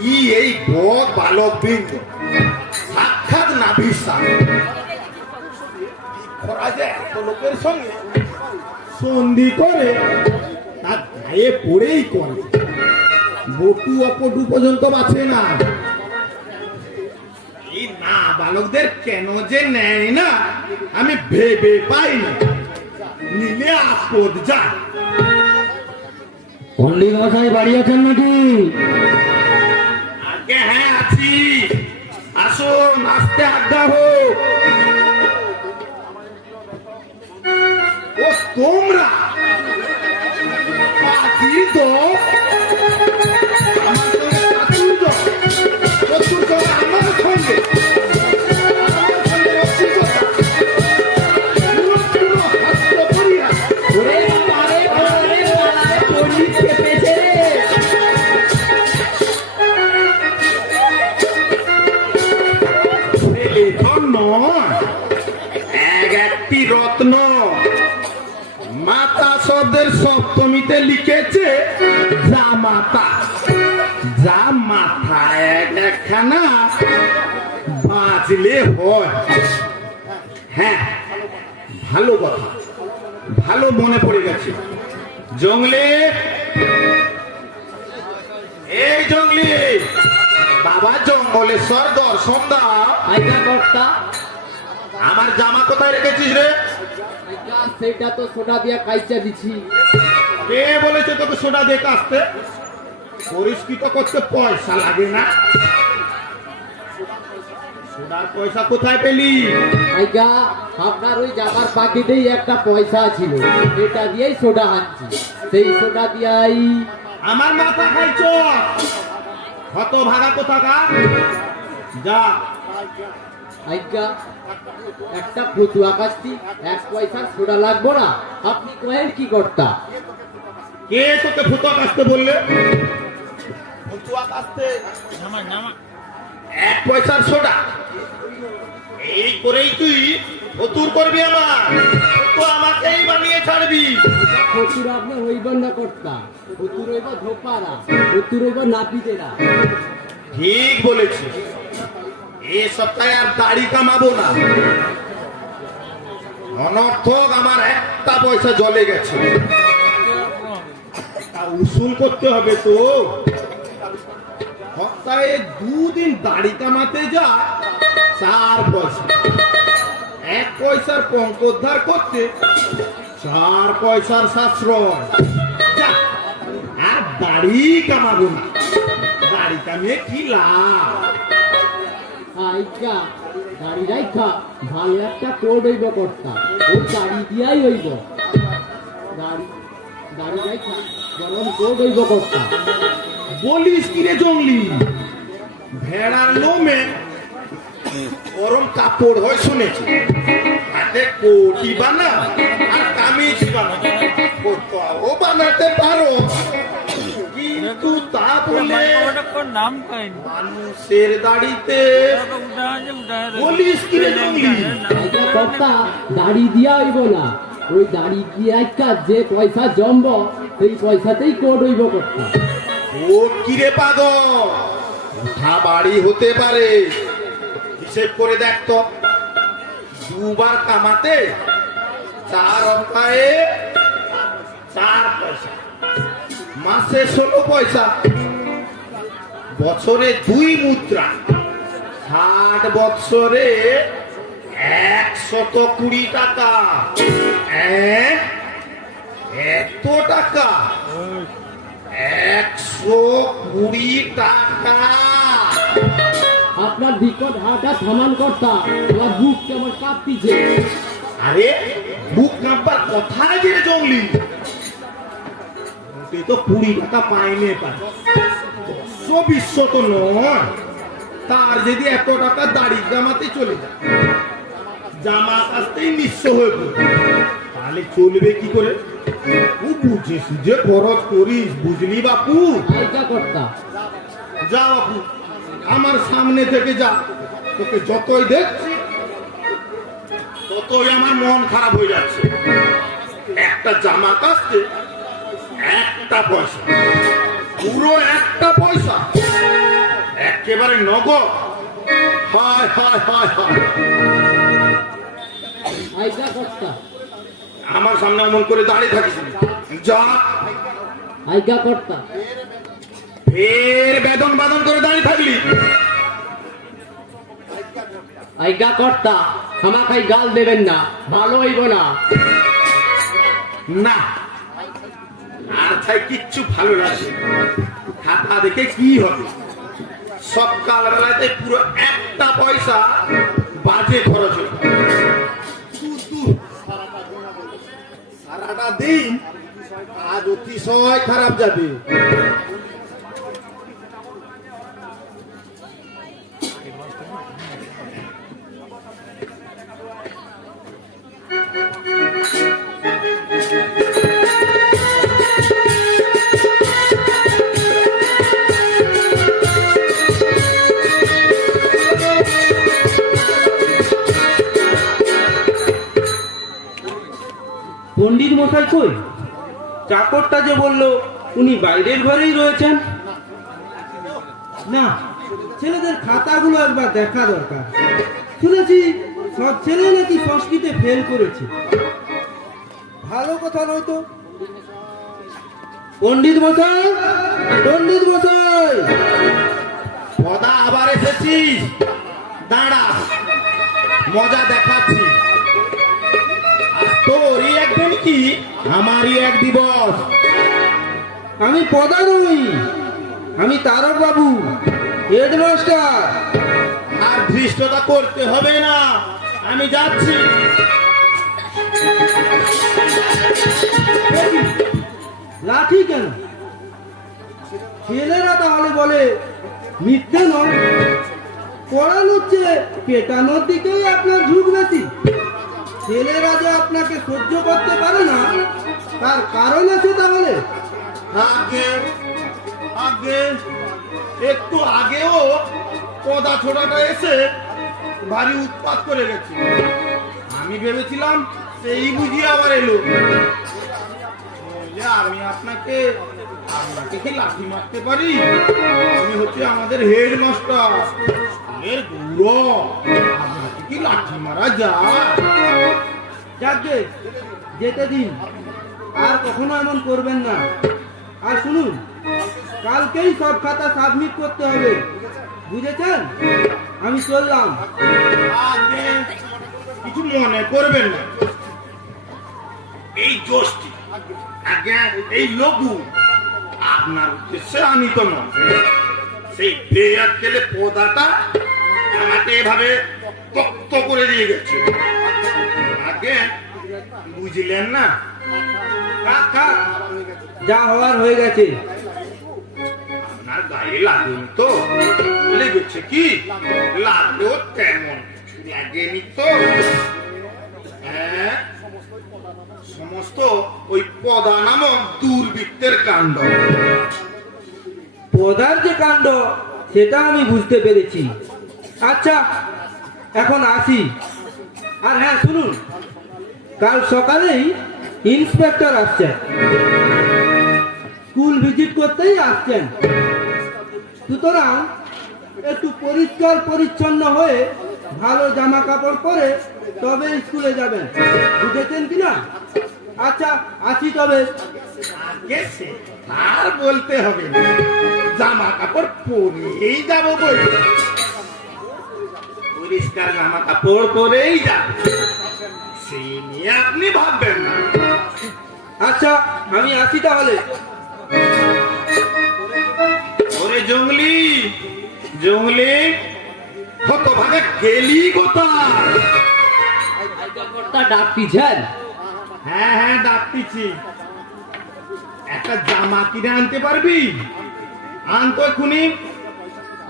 কি এই বদ বালক বৃন্দ সাক্ষাৎ নাভিসা করা যায় এত লোকের সঙ্গে সন্ধি করে তার গায়ে পড়েই করে বটু অপটু পর্যন্ত বাঁচে না এই না বালকদের কেন যে নেয় না আমি ভেবে পাই না নিলে আপদ যায় পণ্ডিত মশাই বাড়ি আছেন নাকি? আগে হ্যাঁ আছি আসুন আস্তে আড্ডা হোক ও তোমরা পাখি তো আমার সঙ্গে পাতুর তো শত্রুর সঙ্গে আমার সঙ্গে একটি রত্ন মাতা শব্দের সপ্তমীতে লিখেছে জামাতা যা মাথায় একখানা বাজলে হয় হ্যাঁ ভালো কথা ভালো মনে পড়ে গেছে জঙ্গলে এই জঙ্গলি বাবা জঙ্গলেশ্বর দর্শন দাও আইকা কর্তা আমার জামা কোথায় রেখেছিস রে আইকা সেটা তো সোটা দিয়া কাইচা দিছি কে বলেছে তোকে সোডা দিয়ে কাটতে পরিষ্কৃত করতে পয়সা লাগে না সোডার পয়সা কোথায় পেলি আইকা আপনার ওই জামার পাখিতেই একটা পয়সা ছিল এটা দিয়েই সোডা আনছি সেই সোডা দিয়াই আমার মাথা খাইছ কত ভাগা কোথাকা যা আইকা একটা ফতুয়া কাস্তি 1 পয়সার সোডা লাগবো না আপনি কহেন কি কর্তা কে তোকে ফুটা কাটতে বললে ফুটুয়া কাটতে 1 পয়সার সোডা এই করেই তুই ফতুর করবি আমার তো আমাকেই বানিয়ে ছাড়বি ফতুর আপনি হইবেন না কর্তা ফতুর হইব ধোপারা ফতুর হইব নাপিতেরা ঠিক বলেছিস এই সপ্তাহে আর দাড়ি কামাবো না অনর্থক আমার একটা পয়সা জলে গেছে তা উসুল করতে হবে তো সপ্তাহে 2 দিন দাড়ি কামাতে যা 4 পয়সা 1 পয়সার পঙ্কোদ্ধার করতে 4 পয়সার সাশ্রয় যা, আর দাড়ি কামাবো না দাড়ি কামিয়ে কি লাভ আইকা গাড়ি রাইখা ভালো একটা কোড হইব কর্তা ওই গাড়ি দিয়াই হইব গাড়ি গাড়ি রাইখা গরম কোড হইব কর্তা বলিস কি রে জঙ্গলি ভেড়ার লোমে গরম কাপড় হয় শুনেছি হাতে কোটি বানা আর কামিজ বানা ও বানাতে পারো কিন্তু তা বলে মানুষের দাড়িতে বলিস কি রে জঙ্গলি আইকা কর্তা গাড়ি দিয়া হইব না ওই গাড়ি দিয়ে আইকা যে পয়সা জমব সেই পয়সাতেই কোড হইব কর্তা ও কিরে পাগল ওঠা বাড়ি হতে পারে হিসেব করে দেখ তো 2 বার কামাতে 4 অঙ্কায় 4 পয়সা মাসে 16 পয়সা বছরে 2 মুদ্রা 60 বছরে 120 টাকা এত টাকা 120 টাকা আপনার বিকট হাঁটা থামান কর্তা আমার বুক কেমন কাঁপতিছে আরে বুক কাঁপবার কথা যে জঙ্গলি মোটে তো 20 টাকা পাইনে পায় 120 তো নয় তার যদি এত টাকা দাড়ি জামাতে চলে যায় জামা কাচতেই নিঃস্ব হয়ে পড়ে তাহলে চলবে কি করে? ও বুঝে সুঝে খরচ করিস, বুঝলি বাপু? আজ্ঞা কর্তা। যা বাপু, আমার সামনে থেকে যা। তোকে যতই দেখছি ততই আমার মন খারাপ হয়ে যাচ্ছে। একটা জামা কাচতে 1টা পয়সা, পুরো 1টা পয়সা, একেবারে নগদ। হায় হায় হায় হায়। আজ্ঞা কর্তা। আমার সামনে এমন করে দাঁড়িয়ে থাকিস না। যা, আজ্ঞা কর্তা। ফের বেদন বাদন করে দাঁড়িয়ে থাকলি। আজ্ঞা কর্তা, আমাকে গাল দেবেন না, ভালো হইব না। না, আর তাই কিচ্ছু ভালো লাগে না। খাতা দেখে কি হবে? সকাল বেলাতে পুরো 1টা পয়সা বাজে খরচ হলো। শুধু সারাটা দিন আজ অতিশয় খারাপ যাবে। পণ্ডিত মশাই কই? চাকরটা যে বলল উনি বাইরের ঘরেই রয়েছেন। না, ছেলেদের খাতাগুলো একবার দেখা দরকার। শুনেছি সব ছেলে নাকি সংস্কৃতে ফেল করেছে। ভালো কথা নয় তো। পণ্ডিত মশাই, পণ্ডিত মশাই। পদা আবার এসেছিস? দাঁড়া, মজা দেখাচ্ছি। আজ তোরই একদিন কি আমারই এক দিবস। আমি পদা নই, আমি তারক বাবু, হেডমাস্টার। আর ধৃষ্টতা করতে হবে না, আমি যাচ্ছি। লাঠি কেন? ছেলেরা তাহলে বলে মিথ্যে নয়, পড়ানোর চেয়ে পেটানোর দিকেই আপনার ঝুঁক বেশি। ছেলেরা যে আপনাকে সহ্য করতে পারে না তার কারণ আছে তাহলে। আগে আগে একটু আগেও পদা ছোটাটা এসে ভারী উৎপাত করে গেছে। আমি ভেবেছিলাম সেই বুঝিয়ে আবার এলো। বললে, আমি আপনাকে কি লাঠি মারতে পারি? আমি হচ্ছে আমাদের হেডমাস্টার, স্কুলের গৌরব। আপনাকে কি লাঠি মারা যায়? যাকে যেতে দিন, আর কখনো এমন করবেন না। আর শুনুন, কালকেই সব খাতা সাবমিট করতে হবে, বুঝেছেন? আমি চললাম। আগে কিছু মনে করবেন না। এই জোশটি আগে এই লঘু আপনার উদ্দেশ্যে আনিত নয়। সেই প্লেয়ার খেলে পদাটা আমাকে এভাবে তক্ত করে দিয়ে গেছে। আগে বুঝলেন না? থাক, থাক, যা হওয়ার হয়ে গেছে। আপনার গায়ে লাগেনি তো? লেগেছে কি? লাগলেও তেমন কিছু লাগেনি তো? হ্যাঁ, সমস্ত ওই পদা নামক দুর্বৃত্তের কাণ্ড। পদার যে কাণ্ড সেটা আমি বুঝতে পেরেছি। আচ্ছা, এখন আসি। আর হ্যাঁ, শুনুন, কাল সকালেই ইন্সপেক্টর আসছেন, স্কুল ভিজিট করতেই আসছেন। সুতরাং একটু পরিষ্কার পরিচ্ছন্ন হয়ে ভালো জামা কাপড় পরে তবে স্কুলে যাবেন, বুঝেছেন কিনা? আচ্ছা, আসি তবে। আগে সে আর বলতে হবে না, জামা কাপড় পরেই যাবো বই। পরিষ্কার জামা কাপড় পরেই যাবো, সে নিয়ে আপনি ভাববেন না। আচ্ছা, আমি আসি তাহলে। ওরে জঙ্গলি, জঙ্গলি, হতভাগে গেলি কোথায়? কর্তা ডাকতেছেন? হ্যাঁ হ্যাঁ, ডাকতেছি। একটা জামা কিনে আনতে পারবি? আনতো এক্ষুনি।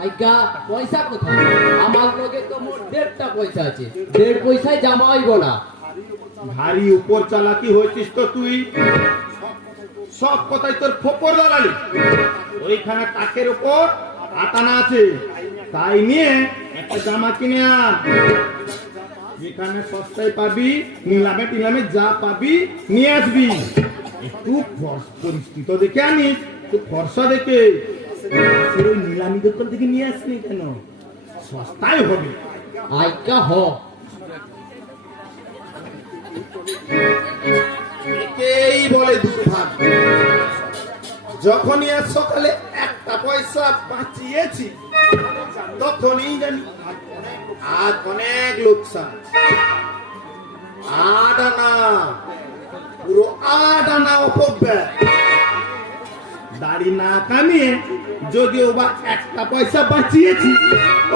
আজ্ঞা, পয়সা কোথায়? আমার লগে তো মোট 1.5 পয়সা আছে, 1.5 পয়সায় জামা হইব না। ভারী উপর চালাকি হয়েছিস তো তুই, সব কথাই তোর ফোপর দাঁড়ালি। ওইখানে টাকের উপর আটানা আছে, তাই নিয়ে একটা জামা কিনে আন। যেখানে সস্তায় পাবি, নিলামে টিলামে যা পাবি নিয়ে আসবি। একটু পরিস্থিতি দেখে আনিস, একটু ফর্সা দেখে। ওই নিলামি দোকান থেকে নিয়ে আসবি কেন, সস্তায় হবে। আজ্ঞা হ। একেই বলে দুর্ভাগ্য। যখনই আজ সকালে একটা পয়সা বাঁচিয়েছি, তখনই জানি আজ অনেক লোকসান। আডানা, পুরো আডানা অপব্যয়। দাড়ি না কামিয়ে যদিও বা একটা পয়সা বাঁচিয়েছি,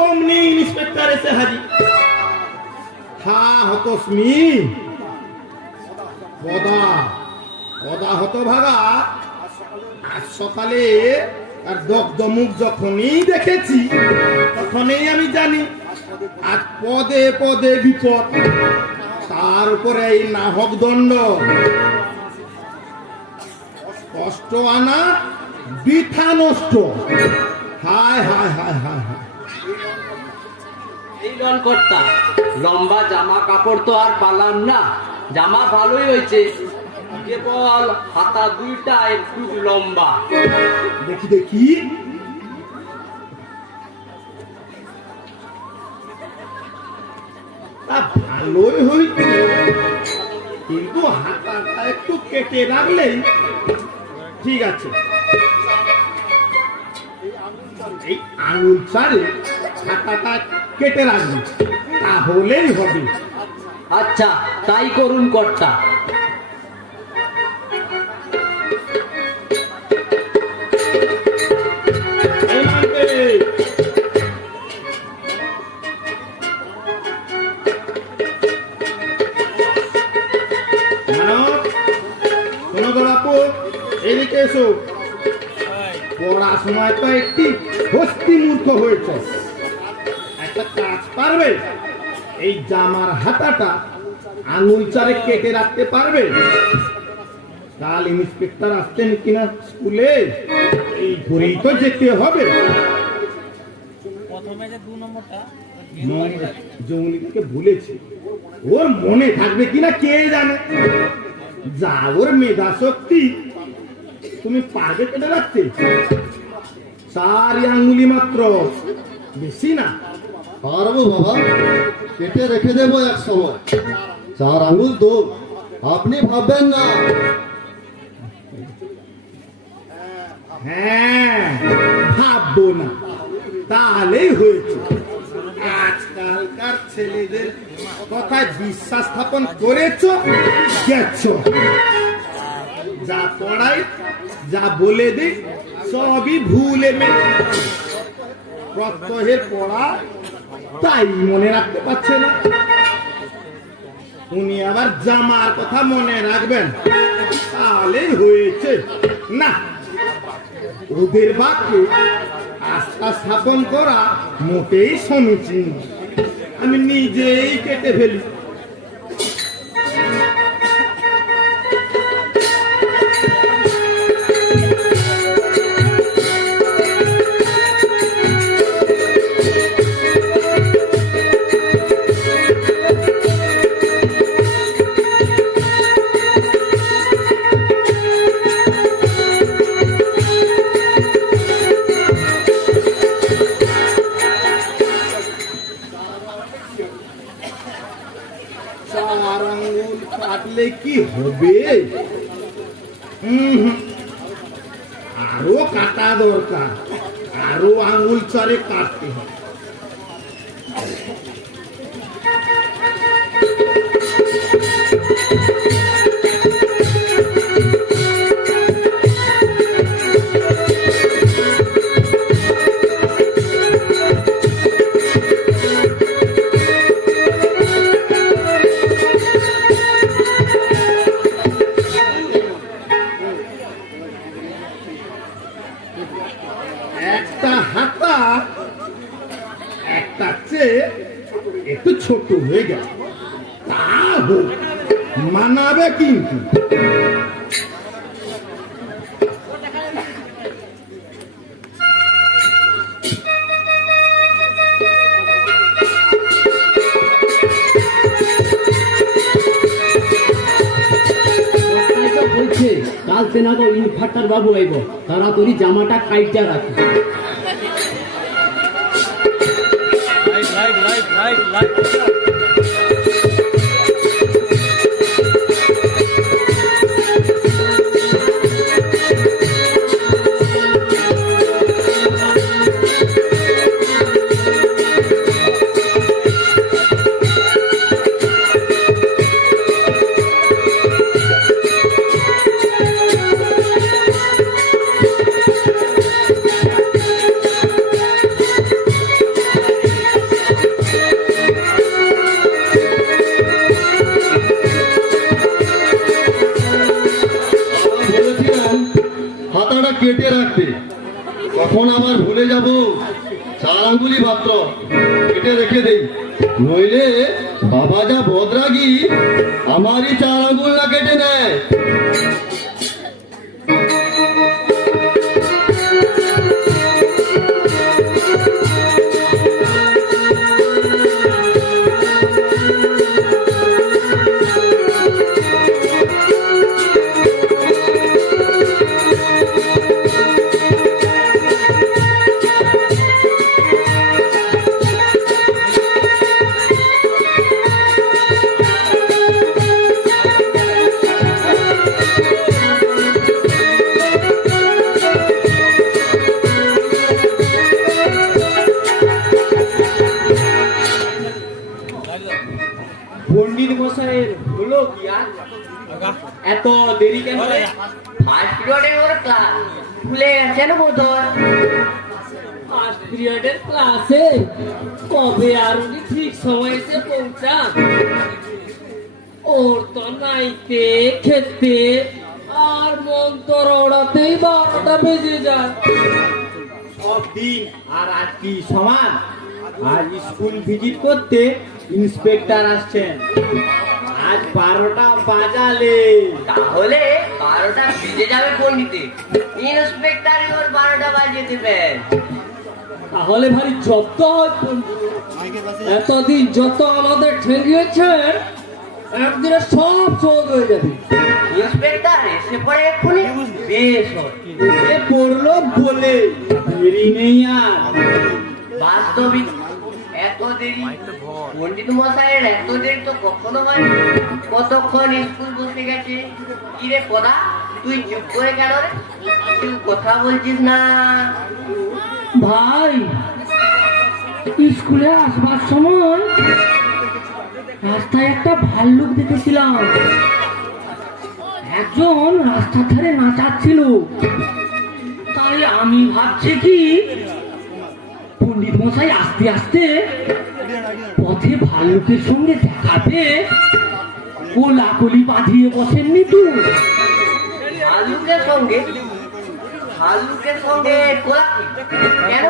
অমনি ইন্সপেক্টর এসে হাজির। হা হতস্মি কদা হত ভাগা। আজ সকালে আর দগদমুখ যখনই দেখেছি, তখনই আমি জানি আজ পদে পদে বিপদ। তার উপরে এই নাহক দণ্ড, কষ্ট আনা বৃথা নষ্ট। হায় হায় হায় হায় হায়। এই লন কর্তা, লম্বা জামা কাপড় তো আর পালাম না। জামা ভালোই হয়েছে, কেবল হাতা দুইটা একটু লম্বা। দেখি দেখি, তা ভালোই হয়েছে, কিন্তু হাতাটা একটু কেটে রাখলেই ঠিক আছে। এই আঙুল ছাড়ে হাতাটা কেটে রাখবি, তাহলেই হবে। আচ্ছা, তাই করুন কর্তা। এই মানবে। মানব, শোনো তো বাপু, এদিকে এসো। পড়াশোনায় তো একটি হস্তি মূর্খ হয়েছে। একটা কাজ পারবে, এই জামার হাতাটা আঙুল চারে কেটে রাখতে পারবে? কাল ইন্সপেক্টর আসছেন কিনা স্কুলে, এই ঘুরেই তো যেতে হবে। জঙ্গলিকে বলেছি, ওর মনে থাকবে কিনা কে জানে। যা ওর মেধা শক্তি, তুমি পারবে কেটে রাখতে? 4 আঙ্গুলি মাত্র, বেশি না। পারবো বাবা, কেটে রেখে দেবো এক সময়। 4 আঙুল তো আপনি ভাববেন না। হ্যাঁ, ভাববো না, তাহলেই হয়েছে। আজকালকার ছেলেদের কথায় বিশ্বাস স্থাপন করেছ, গেছ। যা পড়াই, যা বলে দিই, সবই ভুলে প্রত্যহের পড়া, তাই মনে রাখতে পারছে না। উনি আবার জামার কথা মনে রাখবেন, তাহলেই হয়েছে। না, ওদের বাক্যে আস্থা স্থাপন করা মোটেই সমীচীন। আমি নিজেই কেটে ফেলি। কাটলে কি হবে? আরো কাটা দরকার, আরো আঙুল চারে কাটতে হবে। একটা হাতা একটা চেয়ে একটু ছোট হয়ে গেল, তা হোক, মানাবে কিন্তু। বলছে কালকে না তো ইনভার্টার বাবু আইব, তাড়াতাড়ি জামাটা কাইটা রাখি। বলেছিলাম হাতাটা কেটে রাখতে, কখন আবার ভুলে যাব। 4 আঙ্গুলি মাত্র কেটে রেখে দেই, নইলে বাবা যা বদরাগি, আমারই 4 আঙ্গুল না কেটে নেয়। পণ্ডিত মশাইয়ের হলো কি আর এত দেরি কেন? ফার্স্ট পিরিয়ডের ওর ক্লাস ভুলে গেছেন বোধ হয়। ফার্স্ট পিরিয়ডের ক্লাসে কবে আর উনি ঠিক সময় এসে পৌঁছান? ওর তো নাইতে খেতে আর মন্তর ওড়াতেই 12টা বেজে যায়। সব দিন আর আজ কি সমান? আজ স্কুল ভিজিট করতে ইন্সপেক্টর আসছেন, আজ 12টা বাজালে। তাহলে 12টা বেজে যাবে পণ্ডিতে, ইন্সপেক্টর ওর 12টা বাজিয়ে দেবেন। তাহলে ভারী জব্দ হয় পণ্ডিত। এতদিন যত আমাদের ঠেঙ্গিয়েছেন একদিনে সব চোখ হয়ে যাবে। ইন্সপেক্টর এসে পড়ে এক্ষুনি, বেশ হয়। এ পড়লো বলে দেরি নেই আর। বাস্তবিক এত দেরি পণ্ডিত মশাইয়ের এত দেরি তো কখনো হয় না। কতক্ষণ স্কুল বসে গেছে। কি রে পদা, তুই চুপ করে কেন রে? তুই কথা বলছিস না? ভাই, স্কুলে আসবার সময় রাস্তায় একটা ভাল্লুক দেখেছিলাম। একজন রাস্তার ধারে নাচাচ্ছিল। তাই আমি ভাবছি কি পণ্ডিত মশাই আস্তে আস্তে পথে ভাল্লুকের সঙ্গে দেখাতে কোলাকুলি বাঁধিয়ে বসেননি তো? ভালুকের সঙ্গে? ভালুকের সঙ্গে কোলাকুলি কেন?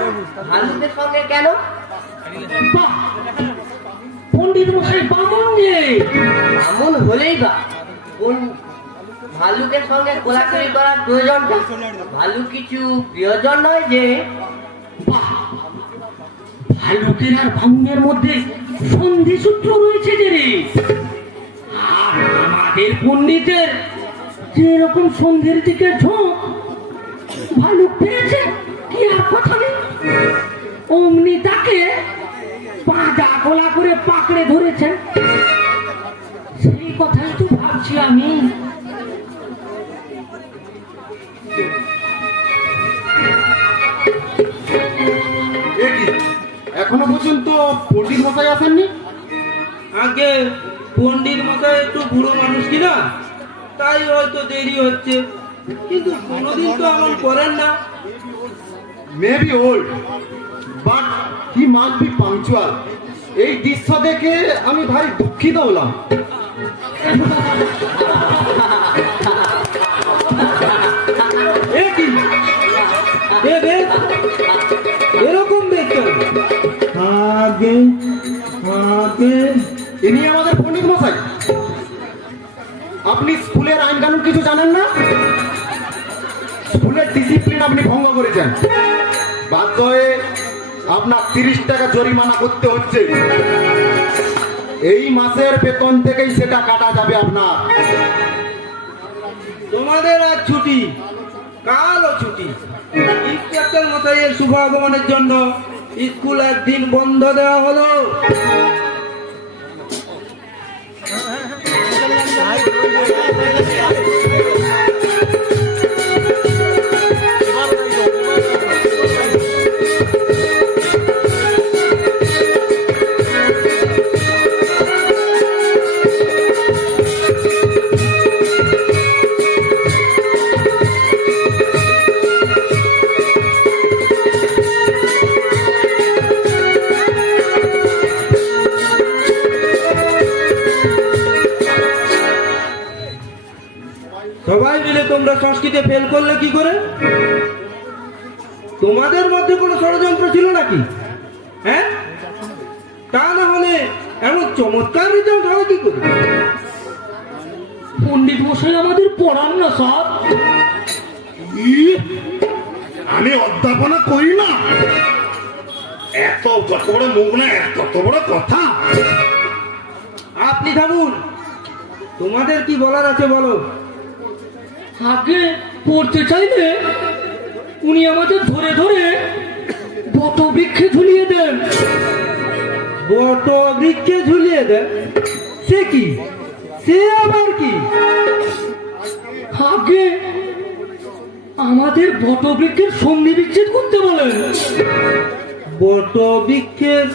ভালুকের সঙ্গে কেন? বাহ! পণ্ডিত মশাই বামন নেই। এমন হলেই বা কোন ভালুকের সঙ্গে কোলাকুলি করার প্রয়োজনটা? ভালু কিছু প্রিয়জন নয় যে? বাহ! ভালুকের আর বামুনের মধ্যে সন্ধি সূত্র রয়েছে যে রে। আর আমাদের পণ্ডিতের যেরকম সন্ধির দিকে ঝোঁক, ভালুক পেয়েছে কি আর কথা নেই। অমনি তাকে পাঁজা গোলা করে পাকড়ে ধরেছেন। সেই কথাই তো ভাবছি আমি। এখনো পর্যন্ত পণ্ডিত মশাই আসেননি? আগে পণ্ডিত মশাই একটু বুড়ো মানুষ কিনা, তাই হয়তো দেরি হচ্ছে, কিন্তু কোনোদিন তো এমন করেন না। Maybe old, but he must be punctual. এই দৃশ্য দেখে আমি ভারী দুঃখিত হলাম। এ কি? এ বেশ, এরকম দেখছেন? আগে আগে ইনি আমাদের পণ্ডিত মশাই। আপনি ভঙ্গ করেছেন, বাধ্য হয়ে আপনার 30 টাকা জরিমানা করতে হচ্ছে। এই মাসের বেতন থেকেই সেটা কাটা যাবে আপনার। তোমাদের আজ ছুটি, কালও ছুটি। ইন্সপেক্টর মশাইয়ের শুভ আগমনের জন্য স্কুল একদিন বন্ধ দেওয়া হলো। সবাই মিলে তোমরা সংস্কৃতে ফেল করলে কি করে? তোমাদের মধ্যে কোনো ষড়যন্ত্র ছিল নাকি? হ্যাঁ, তা না হলে এমন চমৎকার রেজাল্ট হয় কি করে? পণ্ডিত মশাই আমাদের পড়ান না স্যার। আমি অধ্যাপনা করি না, এত যত বড় মুখ না, এত বড় কথা। আপনি থামুন, তোমাদের কি বলার আছে বলো। আগে পড়তে চাইলে উনি আমাদের ধরে ধরে বট বৃক্ষে ঝুলিয়ে দেন। বট বৃক্ষে ঝুলিয়ে দেন? সে কি? সে আবার কি? আগে আমাদের বট বৃক্ষের সন্ধি বিচ্ছেদ করতে বলেন। বট বৃক্ষের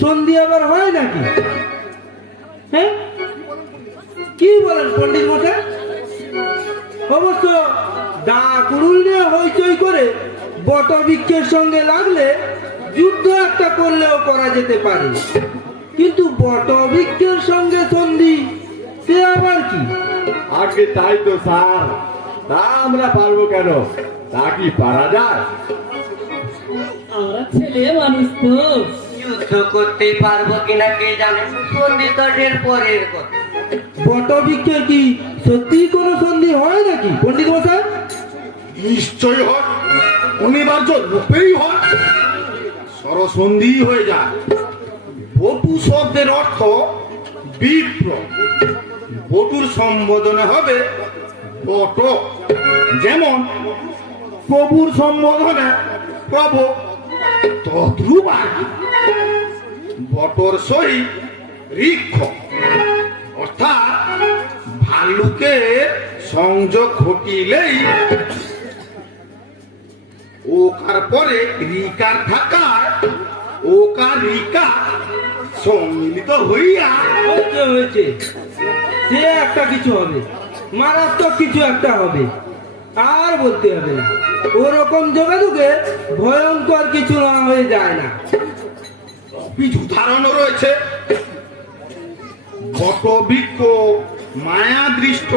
সন্ধি আবার হয় নাকি? হ্যাঁ, কি বলেন পণ্ডিত মশাই? অবশ্য দা কুড়ুল নিয়ে হইচই করে বট বৃক্ষের সঙ্গে লাগলে যুদ্ধ একটা করলেও করা যেতে পারে, কিন্তু বট বৃক্ষের সঙ্গে সন্ধি সে আবার কি? আগে তাই তো স্যার, তা আমরা পারবো কেন? তা কি পারা যায়? আমরা ছেলে মানুষ তো। যুদ্ধ করতে পারবো কিনা কে জানে, সন্ধি তো ঢের পরের কথা। বট বৃক্ষের কি সত্যি কোনো সন্ধি হয় নাকি পণ্ডিত মশাই? নিশ্চয় হয়, অনিবার্য রূপেই হয়, সরসন্ধি হয়ে যায়। বটু শব্দের অর্থ বিপ্র, বটুর সম্বোধনে হবে বট। যেমন প্রভুর সম্বোধনে প্রভু, তদ্রূপ আর কি। বটর সহিত ঋক্ষ, অর্থাৎ ভাল্লুকে সংযোগ ঘটিলেই ওকার পরে রিকার থাকায় ওকার রিকা সম্মিলিত হইয়া হয়েছে হয়েছে, সে একটা কিছু হবে, মারাত্মক কিছু একটা হবে, আর বলতে হবে না। ওরকম যোগাযোগে ভয়ঙ্কর কিছু না হয়ে যায় না। উদাহরণ রয়েছে। বটবৃক্ষ মায়া দৃষ্ট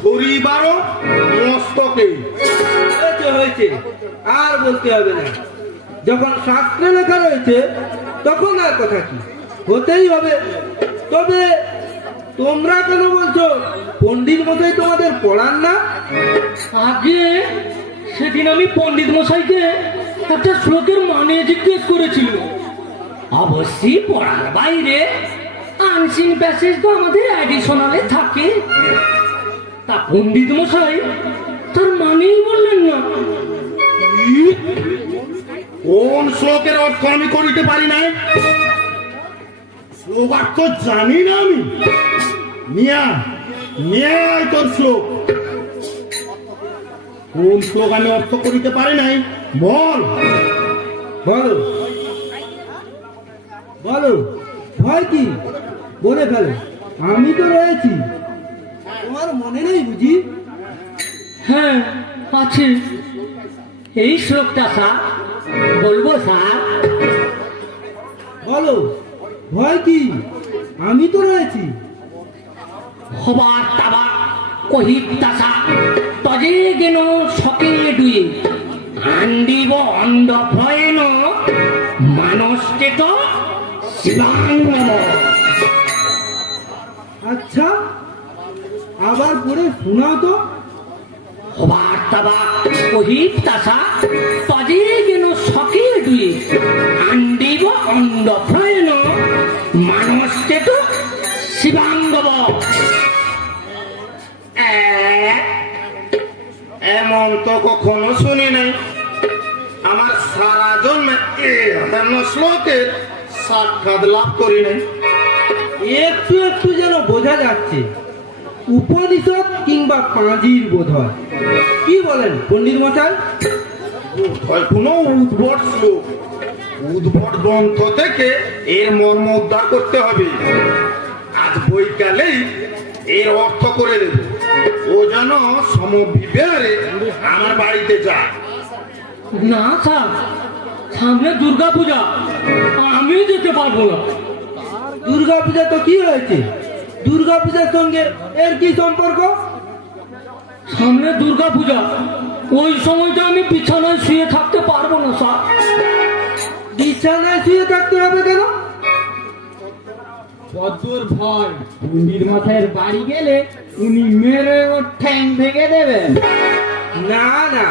ধরিবার মস্তকে। হয়েছে হয়েছে, আর বলতে হবে না। যখন শাস্ত্রে লেখা রয়েছে তখন আর কথা কি, হতেই হবে। তবে তোমরা কেন বলছো পণ্ডিত মশাই তোমাদের পড়ান না? আগে সেদিন আমি পণ্ডিত মশাইকে একটা শ্লোকের মানে জিজ্ঞেস করেছিল। অবশ্যই পড়ার বাইরে আনসিন প্যাসেজ তো আমাদের অ্যাডিশনালে থাকে। তা পণ্ডিত মশাই তার মানেই বললেন না। কোন শ্লোকের অর্থ আমি করিতে পারি না, শ্লোক অর্থ জানি না আমি। মিয়া মিয়া তোর শ্লোক, কোন শ্লোক আমি অর্থ করিতে পারি নাই বল। বলো বলো, ভয় কি? বলে ফেলো, আমি তো রয়েছি। তোমার মনে নেই বুঝি? হ্যাঁ আছে, এই শ্লোকটা স্যার বলবো স্যার? বলো, ভয় কি? আমি তো রয়েছি। হবার তাবা কহিত তাসা তজে গেন সকে ডুয়ে আন্দিব অন্ধ ভয়েন মানসকে তো শিবাঙ্গ। আচ্ছা, আবার পড়ে শোনাও তো। হবার তাবা কহিত তাসা তজিগেন সকিয়ে দুই আন্ডিব অন্ডফ্রয়েন মানসটেত শিবাঙ্গব। এমন তো কখনো শুনি নাই। আমার সারা জন্মে এমন শ্লোকের সাক্ষাৎ লাভ করি নাই। একটু একটু যেন বোঝা যাচ্ছে উপনিষদ কিংবা পাঁজির বোধ হয়। কি বলেন পণ্ডিত মশাই? হয় কোনো উদ্ভট শ্লোক, উদ্ভট গ্রন্থ থেকে এর মর্ম উদ্ধার করতে হবে। আজ বৈকালেই এর অর্থ করে দেব। ও যেন সমবিহারে আমার বাড়িতে যায়। না স্যার, সামনে দুর্গা পূজা, আমিও যেতে পারবো না। দুর্গা পূজা তো কি হয়েছে? দুর্গা পূজার সঙ্গে এর কি সম্পর্ক? সামনে দুর্গা পূজা, ওই সময়টা আমি বিছানায় শুয়ে থাকতে পারবো না স্যার। বিছানায় শুয়ে থাকতে হবে কেন? পদ্মর ভয়, পণ্ডিত মশাইয়ের বাড়ি গেলে উনি মেরে ওর ঠ্যাং ভেঙে দেবেন। না না,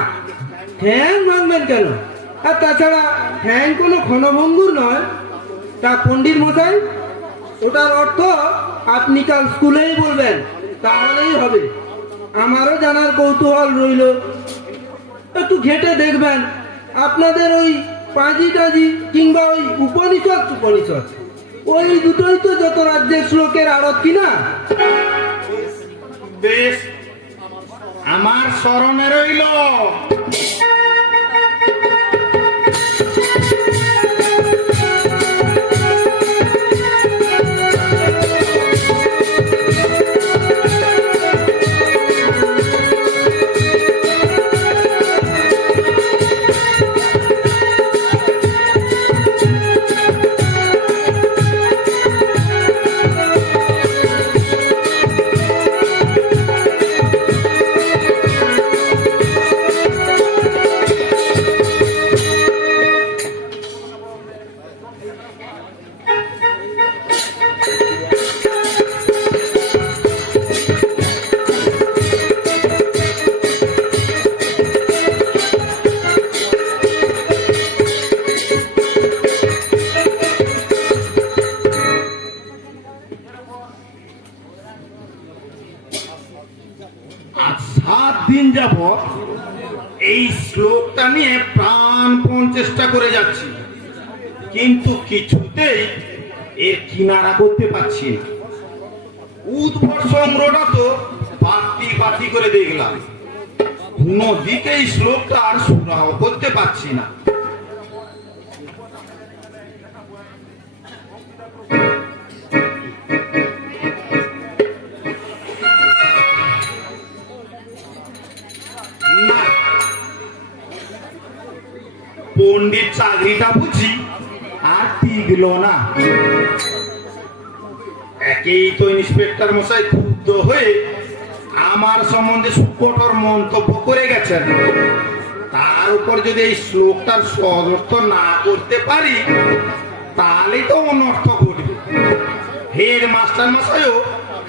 ঠ্যাং ভাঙবেন কেন? আর তাছাড়া ঠ্যাং কোনো ক্ষণভঙ্গুর নয়। তা পণ্ডিত মশাই, ওটার অর্থ আপনি কাল স্কুলেই বলবেন, তাহলেই হবে। আমারও জানার কৌতূহল রইল। একটু ঘেটে দেখবেন আপনাদের ওই পাঁজি টাজি কিংবা ওই উপনিষদ ওই দুটোই তো যত রাজ্যের শ্লোকের আড়ত কিনা। বেশ, আমার স্মরণে রইল। আজ 7 দিন যাবৎ এই শ্লোকটা নিয়ে প্রাণপণ চেষ্টা করে যাচ্ছি, কিন্তু কিছুতেই এর কিনারা করতে পারছি না। উদ্ভট সংগ্রহটা তো পাতি করে দেখলাম, কোনো দিকেই শ্লোকটা আর সুরাহ করতে পারছি না। পণ্ডিত চাকরিটা বুঝি আর টিকল না। একেই তো ইন্সপেক্টর মশাই ক্ষুব্ধ হয়ে আমার সম্বন্ধে সুকঠোর মন্তব্য করে গেছেন। তার উপর যদি এই শ্লোকটার সদর্থ না করতে পারি তাহলেই তো অনর্থ ঘটবে। হেড মাস্টার মশাইও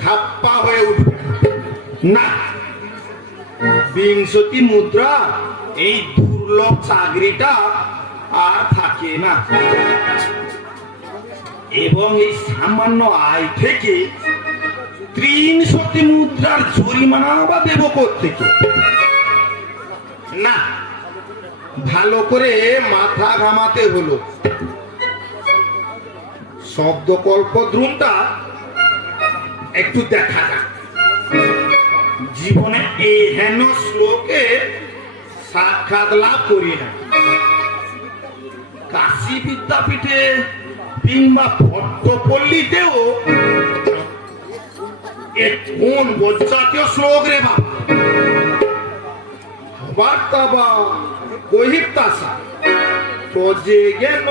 খাপ্পা হয়ে উঠবে। না, 20 মুদ্রা এই দুর্লভ চাকরিটা আর থাকে না, এবং এই সামান্য আয় থেকে 300 মুদ্রার জরিমানা বা দেব কোত্থেকে? না, ভালো করে মাথা ঘামাতে হলো। শব্দকল্পদ্রুমটা একটু দেখা যাক। জীবনে এই হেন শ্লোকে সাক্ষাৎ লাভ করি না। কাশী বিদ্যাপীঠে কিংবা ভট্টপল্লীতেও কোন বজ্জাতীয় শ্লোক রে বাবা! বার্তাবা কহিতাসা তজে গেল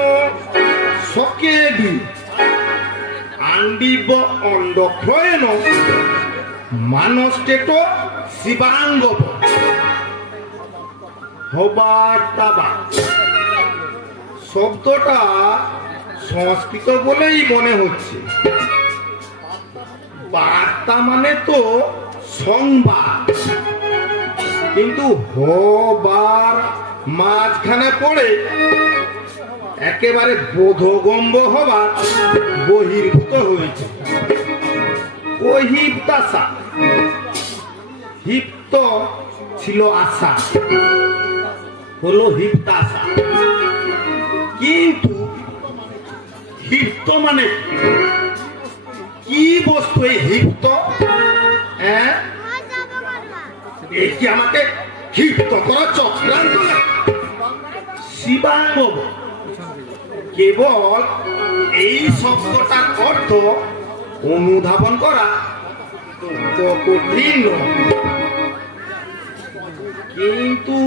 সকেদি আন্ডিব অন্ডক্ষয়ন মানসটেত শিবাঙ্গ হবার্তাবা শব্দটা সংস্কৃত বলেই মনে হচ্ছে। বার্তা মানে তো সংবাদ, কিন্তু হবার মাঝখানে পড়ে একেবারে বোধগম্য হবার বহির্ভূত হয়েছে। ওই হিপ্তাসা, হিপ্ত ছিল আশা, হলো হিপ্তাসা। কিন্তু হিপ্ত মানে কি বস্তু এই হিপ্ত? হ্যাঁ, এই কি আমাকে ক্ষিপ্ত করা চক্রান্ত? শিবাঙ্গ কেবল এই শব্দটার অর্থ অনুধাবন করা তো কঠিন নয়। কিন্তু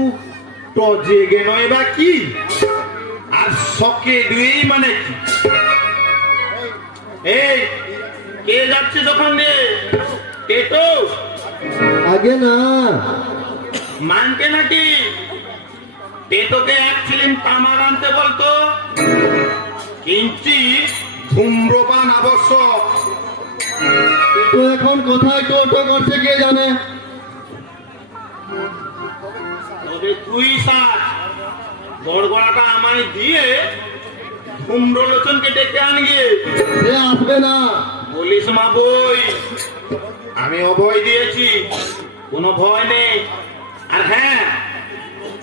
টজেগে নয় বা কি, আর শকে দুই মানে কি? এই কে যাচ্ছে দোকান দিয়ে? টেটো আগে না, মানকে নাকি? টেটোকে এক ছিলেন তামাক আনতে বলতো, কিন্তু ধূম্রপান আবশ্যক। তো এখন কোথায় টোটো করছে কে জানে। তবে তুই সাজ গড়গড়াটা আমায় দিয়ে ধূম্রলোচনকে ডেকে আনগিয়ে। সে আসবে না। বলিস মা বই, আমি অভয় দিয়েছি, কোনো ভয় নেই। আর হ্যাঁ,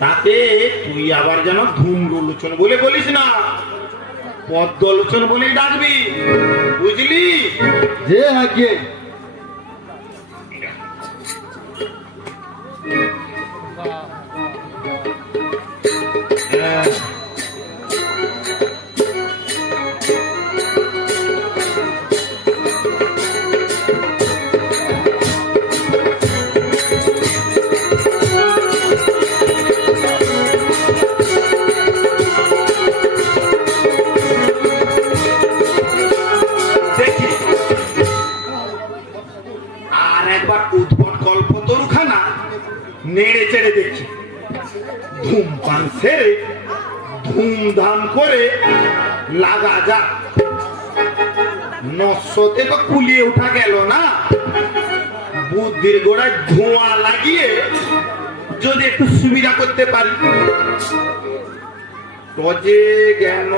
তাতে তুই আবার যেন ধূম্রলোচন বলে বলিস না, পদ্মলোচন বলেই ডাকবি, বুঝলি? যে আগে দেখি আর একবার উদ্ভট কল্পতরুখানা নেড়ে চেড়ে দেখি। ধূমপান সেরে ধুমধাম করে লাগা যাক। নশ্বতে তো কুলিয়ে উঠা গেল না, বুদ্ধির গোড়ায় ধোঁয়া লাগিয়ে যদি একটু সুবিধা করতে পারি। টজে জ্ঞান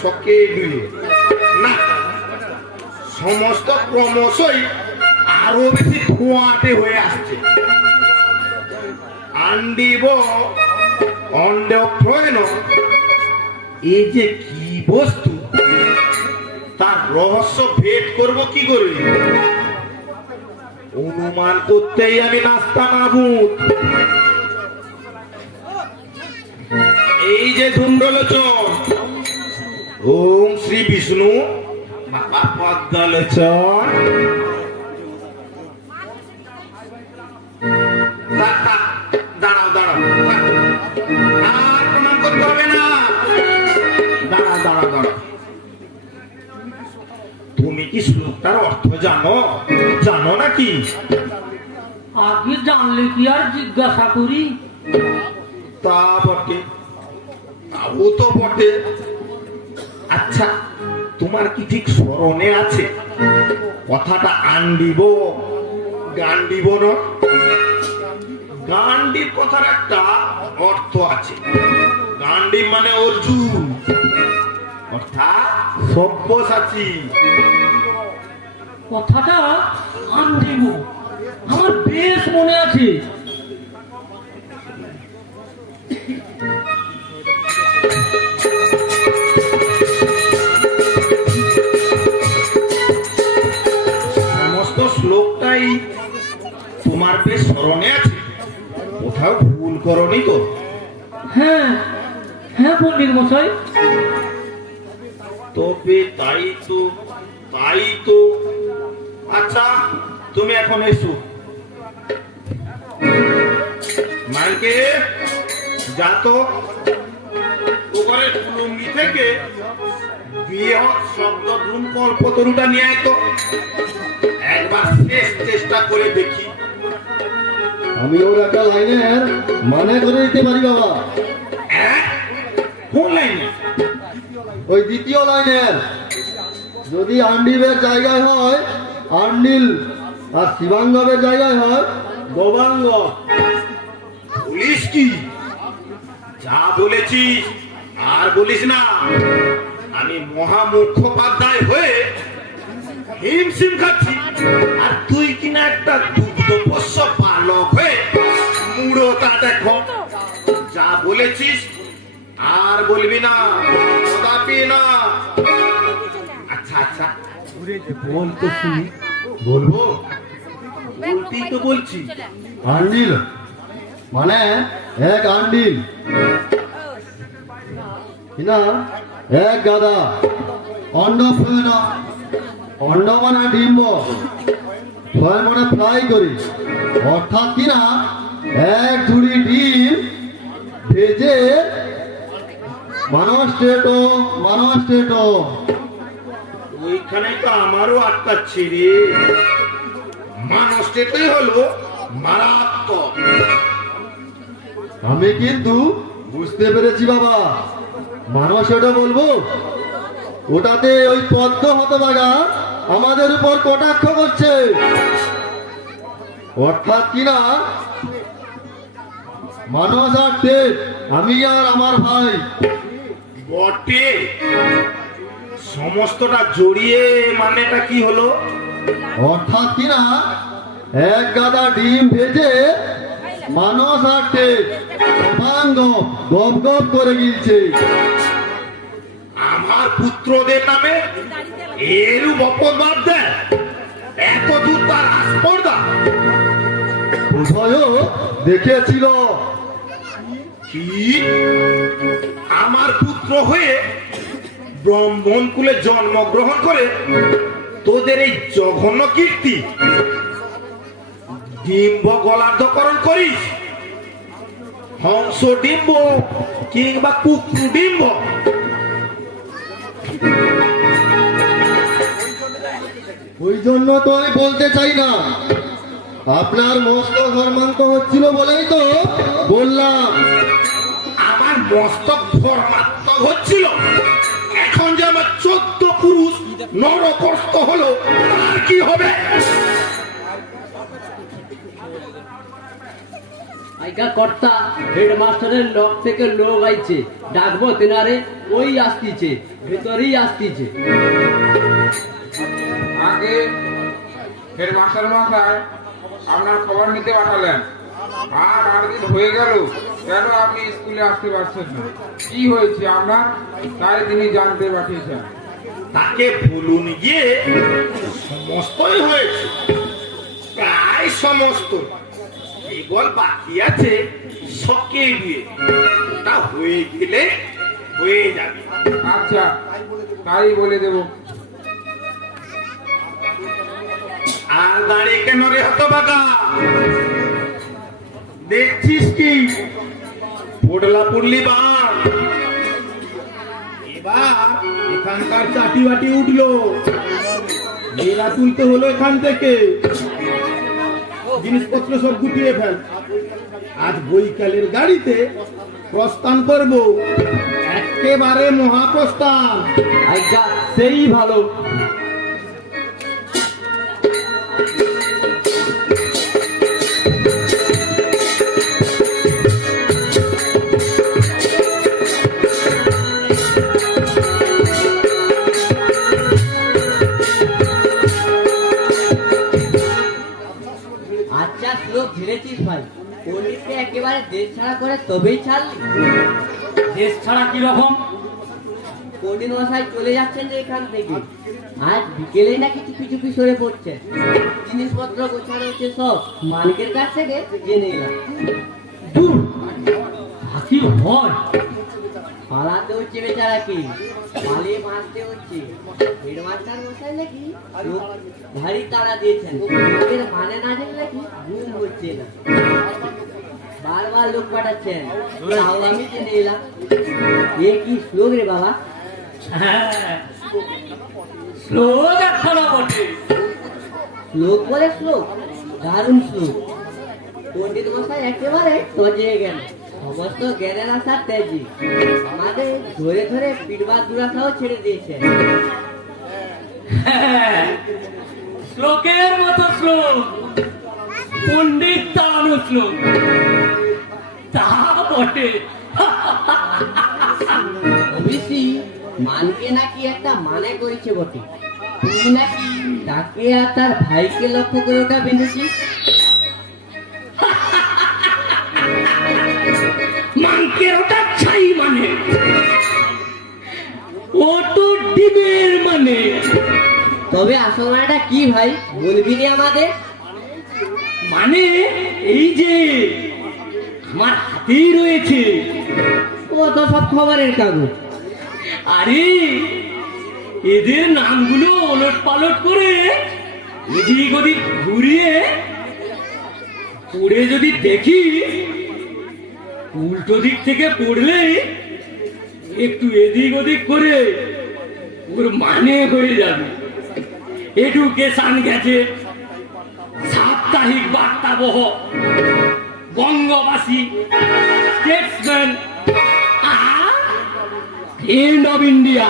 শকে দুয়ে না, সমস্ত ক্রমশই আরো বেশি ধোঁয়াটে হয়ে আসছে। আন্ডিব অন্ডপ্রয়ণ এই যে কি বস্তু, তার রহস্য ভেদ করব কি করে? অনুমান করতেই আমি নাস্তা মাবুদ। এই যে ধূম্রলোচন, ওম শ্রী বিষ্ণু বাবা পদ্মলোচন। দাঁড়াও দাঁড়াও, আর প্রণাম করতে হবে না। দাঁড়াও দাঁড়াও দাঁড়াও, তুমি কি শ্লোকটার অর্থ জানো? জানো নাকি? আগে জানলে কি আর জিজ্ঞাসা করি? তা বটে, তাও তো বটে। আচ্ছা, তোমার কি ঠিক স্মরণে আছে কথাটা আন্ডিব গান্ডিব না? গান্ডিব কথার একটা অর্থ আছে। গান্ডিব মানে অর্জুন, অর্থাৎ সব্যসাচী। কথাটা আনজিব আমার বেশ মনে আছে। সমস্ত শ্লোকটাই তোমার বেশ স্মরণে আছে, কোথাও ভুল করনি তো? হ্যাঁ হ্যাঁ পণ্ডিত মশাই। তবে তাই তো, তাই তো। আচ্ছা, তুমি এখন এসো। মাইকে যা তো ওপরে লুঙ্গি থেকে বৃহৎ শব্দ ধূম কল্পতরুটা নিয়ে আয় তো, একবার শেষ চেষ্টা করে দেখি। আমি ওর একটা লাইনের মানে করে দিতে পারি বাবা। কোন লাইনে? ওই দ্বিতীয় লাইনের। যদি আন্ডিবের জায়গায় হয় আন্ডিল, আর শিবাঙ্গবের জায়গায় হয় গোবাঙ্গ। পুলিশ কি যা বলেছিস আর বলিস না। আমি মহা মুখোপাধ্যায় হয়ে হিমশিম খাচ্ছি, আর তুই কিনা একটা দুগ্ধপোষ্য বালক হয়ে মুড়োটা দেখো। যা বলেছিস আর বলবি না, কদাপি না। আচ্ছা আচ্ছা বল তো শুনি। বলবো? বলতেই তো বলছি। আন্ডিল মানে এক আন্ডিল, কিনা এক গাদা। অন্ড ফয় না, অন্ড মানে ডিম্ব, ফয় মানে ফ্রাই করি, অর্থাৎ কিনা এক ঝুড়ি ডিম ভেজে মানুষ টেটো। ওইখানে তো আমারও আটকাচ্ছে রে। মানুষটাই হলো মারাত্মক। আমি কিন্তু বুঝতে পেরেছি বাবা, মানুষ ওটা বলবো, ওটাতে ওই পদ্ম হতভাগা আমাদের উপর কটাক্ষ করছে, অর্থাৎ কিনা মানুষ আর টেট, আমি আর আমার ভাই। বটে, সমস্তটা জড়িয়ে মানেটা কি হলো? অর্থাৎ কিনা এক গাদা ডিম ভেজে মানুষ আর টেট গপ গপ করে গিলছে। আমার পুত্রদের নামে এরূপ অপবাদ দেয়, এত দূর তার আস্পর্ধা। উভয়ও দেখেছিল। কি আমার পুত্র হয়ে ব্রাহ্মণ কুলে জন্মগ্রহণ করে তোদের এই জঘন্য কীর্তি ডিম্ব গলার্ধকরণ করিস? হংস ডিম্ব কিংবা কুকুর ডিম্ব? ওই জন্য তো আমি বলতে চাই না, আপনার মস্ত ধর্মান্ত হচ্ছিল বলেই তো বললাম। আমার মস্তক ধর্মাত্মক হচ্ছিল, এখন যে আমার 14 পুরুষ নরকস্ত হলো, আর কি হবে? আইকা কর্তা, হেডমাস্টারের লক থেকে লোক আইছে, ডাকবো তেনারে? ওই আসতিছে, ভেতরেই আসতিছে। আগে হেডমাস্টার মশাই আপনার খবর নিতে পাঠালেন, আর 8 দিন হয়ে গেল, কেন আপনি স্কুলে আসতে পারছেন না? কি হয়েছে আপনার? তাই তিনি জানতে পাঠিয়েছেন। তাকে বলুন গিয়ে সমস্তই হয়েছে, প্রায় সমস্ত। কেবল বাকি আছে সকে দিয়ে, তা হয়ে গেলে হয়ে যাবে। আচ্ছা, তাই বলে দেব। আর দাঁড়িয়ে কেন রে হতভাগা? দেখছিস কি পোডলা পুডলি বান? এবার এখানকার চাটি বাটি উঠলো, মেলা তুলতে হলো এখান থেকে। জিনিসপত্র সব গুটিয়ে ফেল, আজ বৈকালের গাড়িতে প্রস্থান করব, একেবারে মহাপ্রস্থান। আইকা সেই ভালো। আচ্ছা শ্লোক ঝেড়েছিস ভাই, পণ্ডিতকে একেবারে দেশ ছাড়া করে তবেই ছাড়লি? দেশ ছাড়া কিরকম? পণ্ডিত মশাই চলে যাচ্ছেন যে এখান থেকে, আজ বিকেলে নাকি চুপি চুপি সরে পড়ছে। জিনিসপত্র গোছানো হচ্ছে সব, মালিকের কাছ থেকে জেনে এলাম। দূর, কি হয়? পালাতে হচ্ছে বেচারা, কি পালিয়ে বাঁচতে হচ্ছে। হেডমাস্টার মশাই নাকি লোক ভারী তাড়া দিয়েছেন, লোকের মানে না জেনে নাকি ঘুম হচ্ছে না, বারবার লোক পাঠাচ্ছেন। তাও আমি জেনে এলাম। এ কি শ্লোক রে বাবা? হ্যাঁ, শ্লোক একখানা বটে। শ্লোক বলে শ্লোক? দারুণ শ্লোক। পণ্ডিত মশাই একেবারে সজিয়ে গেল, সমস্ত জ্ঞানের আশা তেজি। আমাদের ধরে ধরে পিটবার দুরাশাও ছেড়ে দিয়েছেন। হ্যাঁ, শ্লোকের মতো শ্লোক, পণ্ডিত তাড়ানো শ্লোক, তা বটে। বেশি মানকে নাকি একটা মানে করেছে বটে, তুই নাকি তাকে আর তার ভাইকে লক্ষ্য করে ওটা বেঁধেছিস। মাংকের ওটা ছাই মানে, ও তো ডিমের মানে। তবে আসল মানেটা কি ভাই, বলবি নি আমাদের? মানে এই যে আমার হাতেই রয়েছে, ও তো সব খবরের কাগজ। আরে এদের নামগুলো ওলট পালট করে এদিক ওদিক ঘুরিয়ে পড়ে যদি দেখি, উল্টো দিক থেকে পড়লে একটু এদিক ওদিক করে ওর মানে হয়ে যাবে। এডুকেশন গেছে, সাপ্তাহিক বার্তাবহ, বঙ্গবাসী, স্টেটসম্যান, এন্ড অফ ইন্ডিয়া।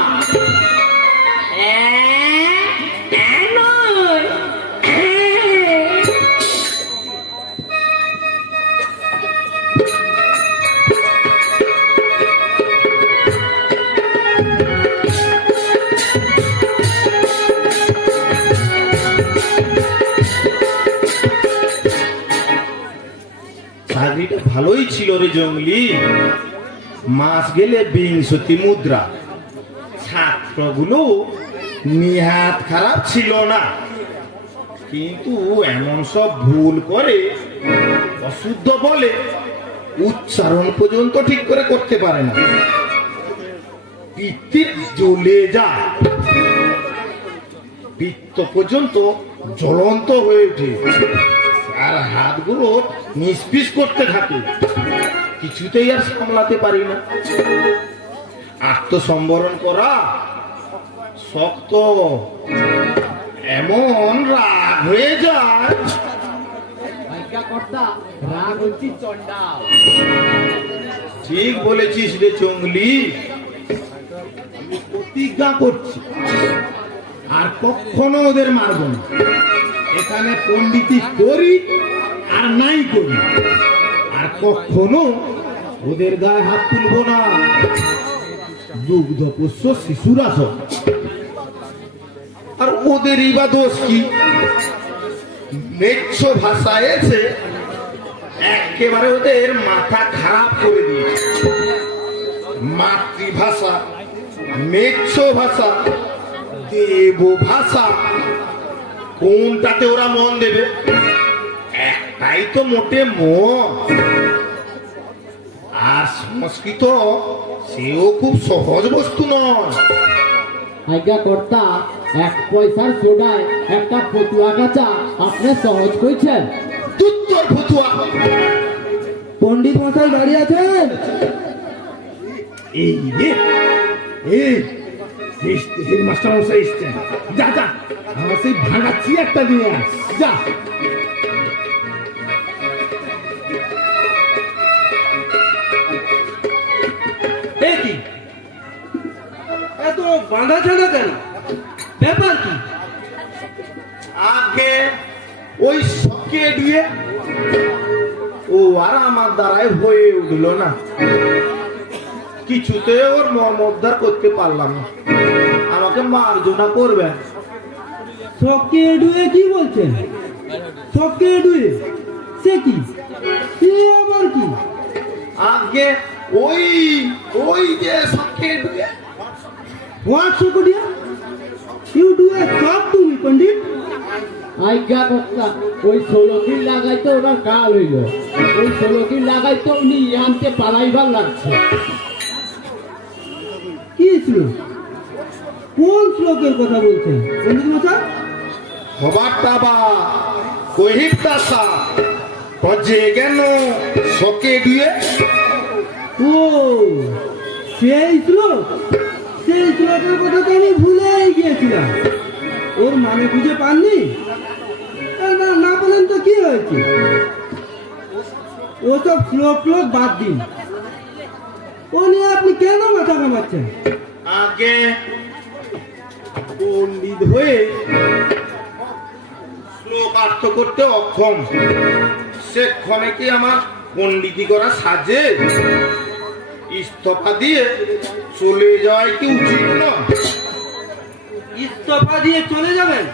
চাকরিটা ভালোই ছিল রে জঙ্গলি, মাস গেলে 20 মুদ্রা। ছাত্রগুলো নিহাত খারাপ ছিল না, কিন্তু এমন সব ভুল করে, অশুদ্ধ বলে, উচ্চারণ পর্যন্ত ঠিক করে করতে পারে না। পিত্তির জ্বলে যায়, পিত্ত পর্যন্ত জ্বলন্ত হয়ে ওঠে, আর হাতগুলো নিষ্পিস করতে থাকে। কিছুতেই আর সামলাতে পারি না। আত্মসম্বরণ করা শক্ত, এমন রাগ হয়ে যায়। ঠিক বলেছিস রে চঙ্গলি, আমি প্রতিজ্ঞা করছি আর কখনো ওদের মারব না। এখানে পণ্ডিতি করি আর নাই করি, আর কখনো ওদের গায়ে হাত তুলব না। দুগ্ধপোষ্য শিশুরা সব, আর ওদেরই বা দোষ কি? মেচ্ছ ভাষা এসে একেবারে ওদের মাথা খারাপ করে দিয়েছে। মাতৃভাষা, মেচ্ছ ভাষা, দেব ভাষা, কোনটাতে ওরা মন দেবে? একটাই তো মোটে মন। আর সংস্কৃত সেও খুব সহজ বস্তু নয়। আজ্ঞা কর্তা, 1 পয়সার সোডায় একটা ফতুয়া কাচা আপনি সহজ কইছেন। উত্তর ফতুয়া। পণ্ডিত মশাই বাড়ি আছেন? এই রে, এই হেডমাস্টার মশাই এসছেন। যা যা, আমার সেই ভাঙাচ্ছি একটা নিয়ে আস, যা। কি এত বাঁধা ছাড়া কেন? ব্যাপার কি? আগে ওই সবকে দিয়ে ও আর আমার দ্বারাই হয়ে উঠলো না। কিছুতে ওর মর্মোদ্ধার করতে পারলাম না, আমাকে মার্জনা করবে। সবকে ডুয়ে কি বলছেন? সবকে ডুয়ে সে কি? সে আবার কি? আগে ওই ওই যে সবকে ডুয়ে। হোয়াট সকডিয়া? ইউ ডুয়ে সব তুমি পণ্ডিত? আজ্ঞা কর্তা, ওই 16 দিন লাগাইতে ওনার কাল হইল। ওই 16 দিন লাগাইতে উনি আনতে পালাইবার লাগছে। কি শ্লোক? কোন শ্লোকের কথা বলছেন পণ্ডিত মশাই? হবারটা বা কহিতাসা হজে কেন সকে দিয়ে। ও সেই শ্লোক, সেই শ্লোকের কথা তো আমি ভুলেই গিয়েছিলাম। ওর মানে খুঁজে পাননি? না না বলেন তো কি হয়েছে? ওসব শ্লোক বাদ দিন। ও নিয়ে আপনি কেন মাথা ঘামাচ্ছেন? আগে পণ্ডিত হয়ে শ্লোক আর্থ করতে অক্ষম, সেক্ষণে কি আমার পণ্ডিতি করা সাজে? ইস্তফা দিয়ে চলে যাওয়াই কি উচিত না? ইস্তফা দিয়ে চলে যাবেন?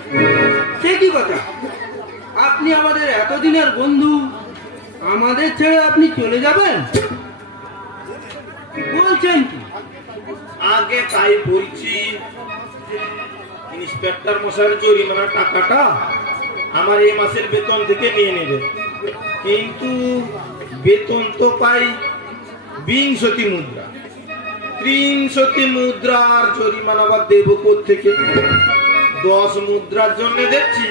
সে কি কথা? আপনি আমাদের এতদিনের বন্ধু, আমাদের ছেড়ে আপনি চলে যাবেন বলছেন কি? আগে তাই বলছি, ইন্সপেক্টর মশাইয়ের জরিমানার টাকাটা আমার এই মাসের বেতন থেকে নিয়ে নেবে, কিন্তু বেতন তো পাই 20 মুদ্রা। 30 মুদ্রার জরিমানা আবার দেবো কোত্থেকে? 10 মুদ্রার জন্য দেখছি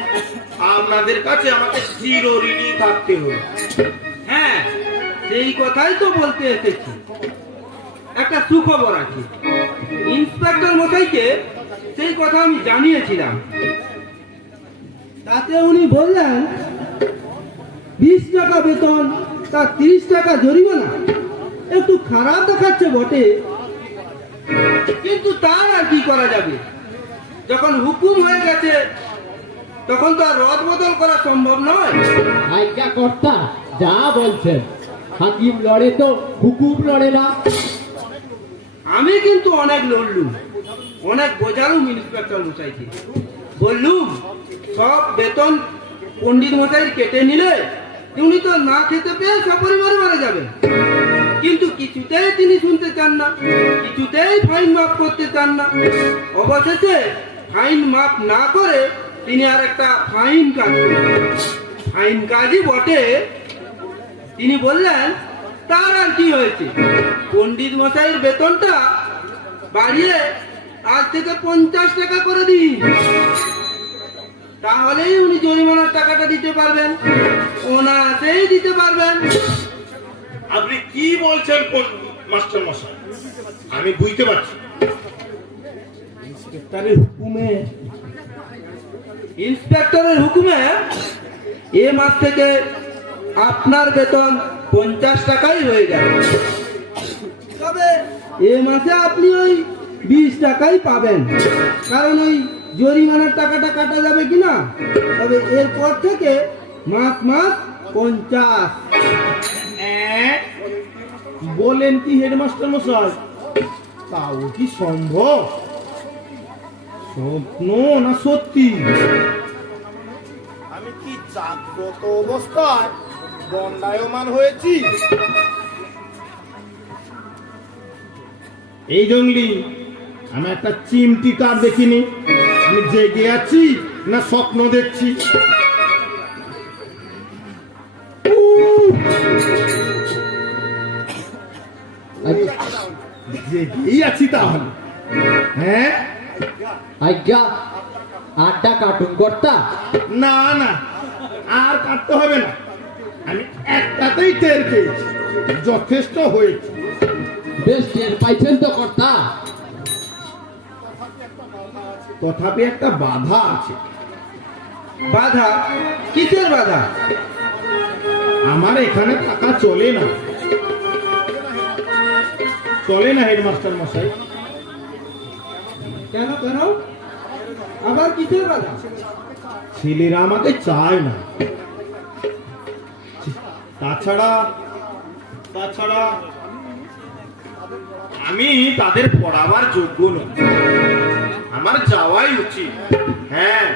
আপনাদের কাছে আমাকে চিরঋণী থাকতে হবে। হ্যাঁ, সেই কথাই তো বলতে এসেছি। একটা সুখবর আছে, ইন্সপেক্টর মশাইকে সেই কথা আমি জানিয়েছিলাম। তাতে উনি বললেন 20 টাকা বেতন, তার 30 টাকা জরিমানা। একটু খারাপ দেখাচ্ছে বটে, কিন্তু তার আর কি করা যাবে? যখন হুকুম হয়ে গেছে তখন তো আর রদ বদল করা সম্ভব নয়। আজ্ঞা কর্তা যা বলছেন, হাকিম লড়ে তো হুকুম লড়ে না। আমি কিন্তু অনেক লড়লুম, অনেক বোঝালুম ইন্সপেক্টর মশাইকে। বললুম সব বেতন পণ্ডিত মশাই কেটে নিলে উনি তো না খেতে পেয়ে সপরিবারে মারা যাবেন। কিন্তু কিছুতেই তিনি শুনতে চান না, কিছুতেই ফাইন মাফ করতে চান না। অবশেষে ফাইন মাফ না করে তিনি আর একটা ফাইন কাজ করলেন। ফাইন কাজই বটে। তিনি বললেন তার আর কি হয়েছে, পণ্ডিত মশাইয়ের বেতনটা বাড়িয়ে আজ থেকে 50 টাকা করে দিন, তাহলেই উনি জরিমানার টাকাটা দিতে পারবেন, ওনাতেই দিতে পারবেন। আপনি কি বলছেন মাস্টার মশাই? আমি বুঝতে পারছি। ইন্সপেক্টরের হুকুমে এ মাস থেকে আপনার বেতন 50 টাকাই হয়ে গেল। তবে এ মাসে আপনি ওই 20 টাকাই পাবেন, কারণ ওই জরিমানার টাকাটা কাটা যাবে কিনা। তবে এরপর থেকে মাস মাস 50। বলেন কি হেডমাস্টার মশাই? তাও কি সম্ভব? স্বপ্ন না সত্যি? আমি কি জাগ্রত অবস্থায় দণ্ডায়মান হয়েছি? এই জঙ্গলি, আমি একটা চিমটি কার দেখিনি। আমি জেগে আছি না স্বপ্ন দেখছি? জেগেই আছি তাহলে। হ্যাঁ, আজ্ঞা আড্ডা কাটুন কর্তা। না না, আর কাটতে হবে না। আমি একটাতেই টের পেয়েছি, যথেষ্ট হয়েছে। বেশ টের পাইছেন তো কর্তা? তথাপি একটা বাধা আছে। বাধা? কিসের বাধা? আমার এখানে টাকা চলে না, চলে না হেডমাস্টার মশাই। কেন কেন? আবার কিসের বাধা? ছেলেরা আমাকে চায় না। তাছাড়া আমি তাদের পড়াবার যোগ্য নই। আমার যাওয়াই উচিত। হ্যাঁ,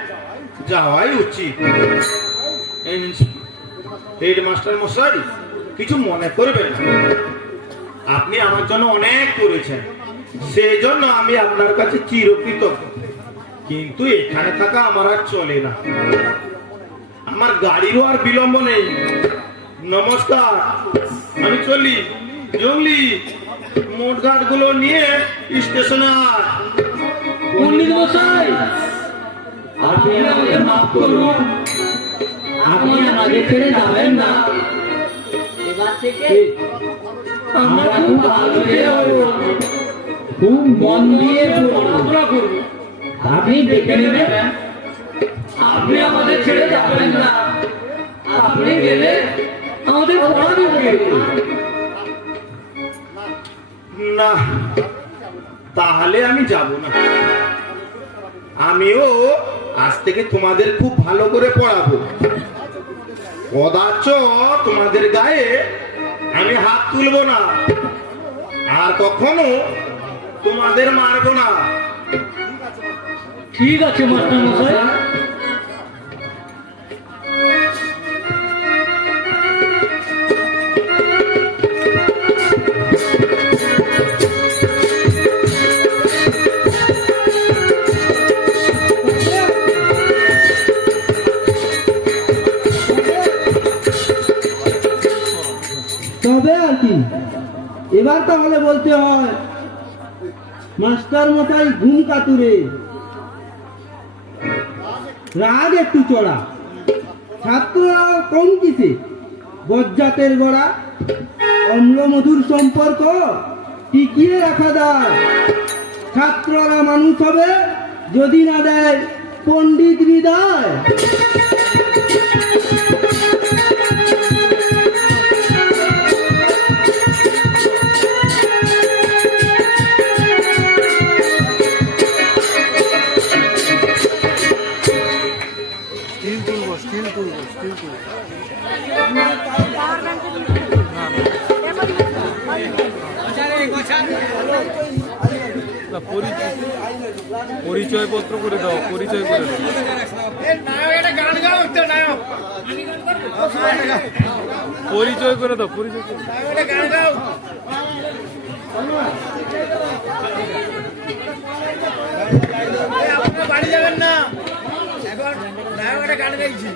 যাওয়াই উচিত। হেডমাস্টার মশাই, কিছু মনে করবেন না। আপনি আমার জন্য অনেক করেছেন, সেই জন্য আমি আপনার কাছে চিরকৃতজ্ঞ। কিন্তু এখানে থাকা আমার আর চলে না। আমার গাড়িরও আর বিলম্ব নেই। নমস্কার, আমি চলি। জঙ্গলি, মোটঘাট গুলো নিয়ে স্টেশনে আয়। পণ্ডিত মশাই, আপনি আমাকে মাফ করুন, আপনি আমাদের ছেড়ে যাবেন না। এবার থেকে আমরা খুব ভালো হবো, খুব মন দিয়ে পড়াশোনা করবো। আপনি দেখে নেবেন, আপনি আমাদের ছেড়ে যাবেন না। আপনি গেলে আমাদের পড়াবে কে? না, তাহলে আমি যাব না। আমিও আজ থেকে তোমাদের খুব ভালো করে পড়াবো। কদাচ তোমাদের গায়ে আমি হাত তুলবো না। আর কখনো তোমাদের মারবো না। ঠিক আছে মাস্টার মশাই। তবে আর কি, এবার তাহলে বলতে হয় মাস্টার মশাই ঘুম কাতুরে, রাগ একটু চড়া, ছাত্ররা কম কিসে, বজ্জাতের গড়া, অম্ল মধুর সম্পর্ক টিকিয়ে রাখা যায়। ছাত্ররা মানুষ হবে যদি না দেয় পণ্ডিত বিদায়। পরিচয়পত্র করে দাও, পরিচয় করে দাও। পরিচয় করে দাও, পরিচয় করে দাও। বাড়ি যাবেন না, এখন একটা গান গাইছি।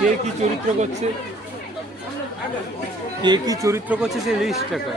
কে কি চরিত্র করছে, কে কি চরিত্র করছে সে লিস্ট টাকা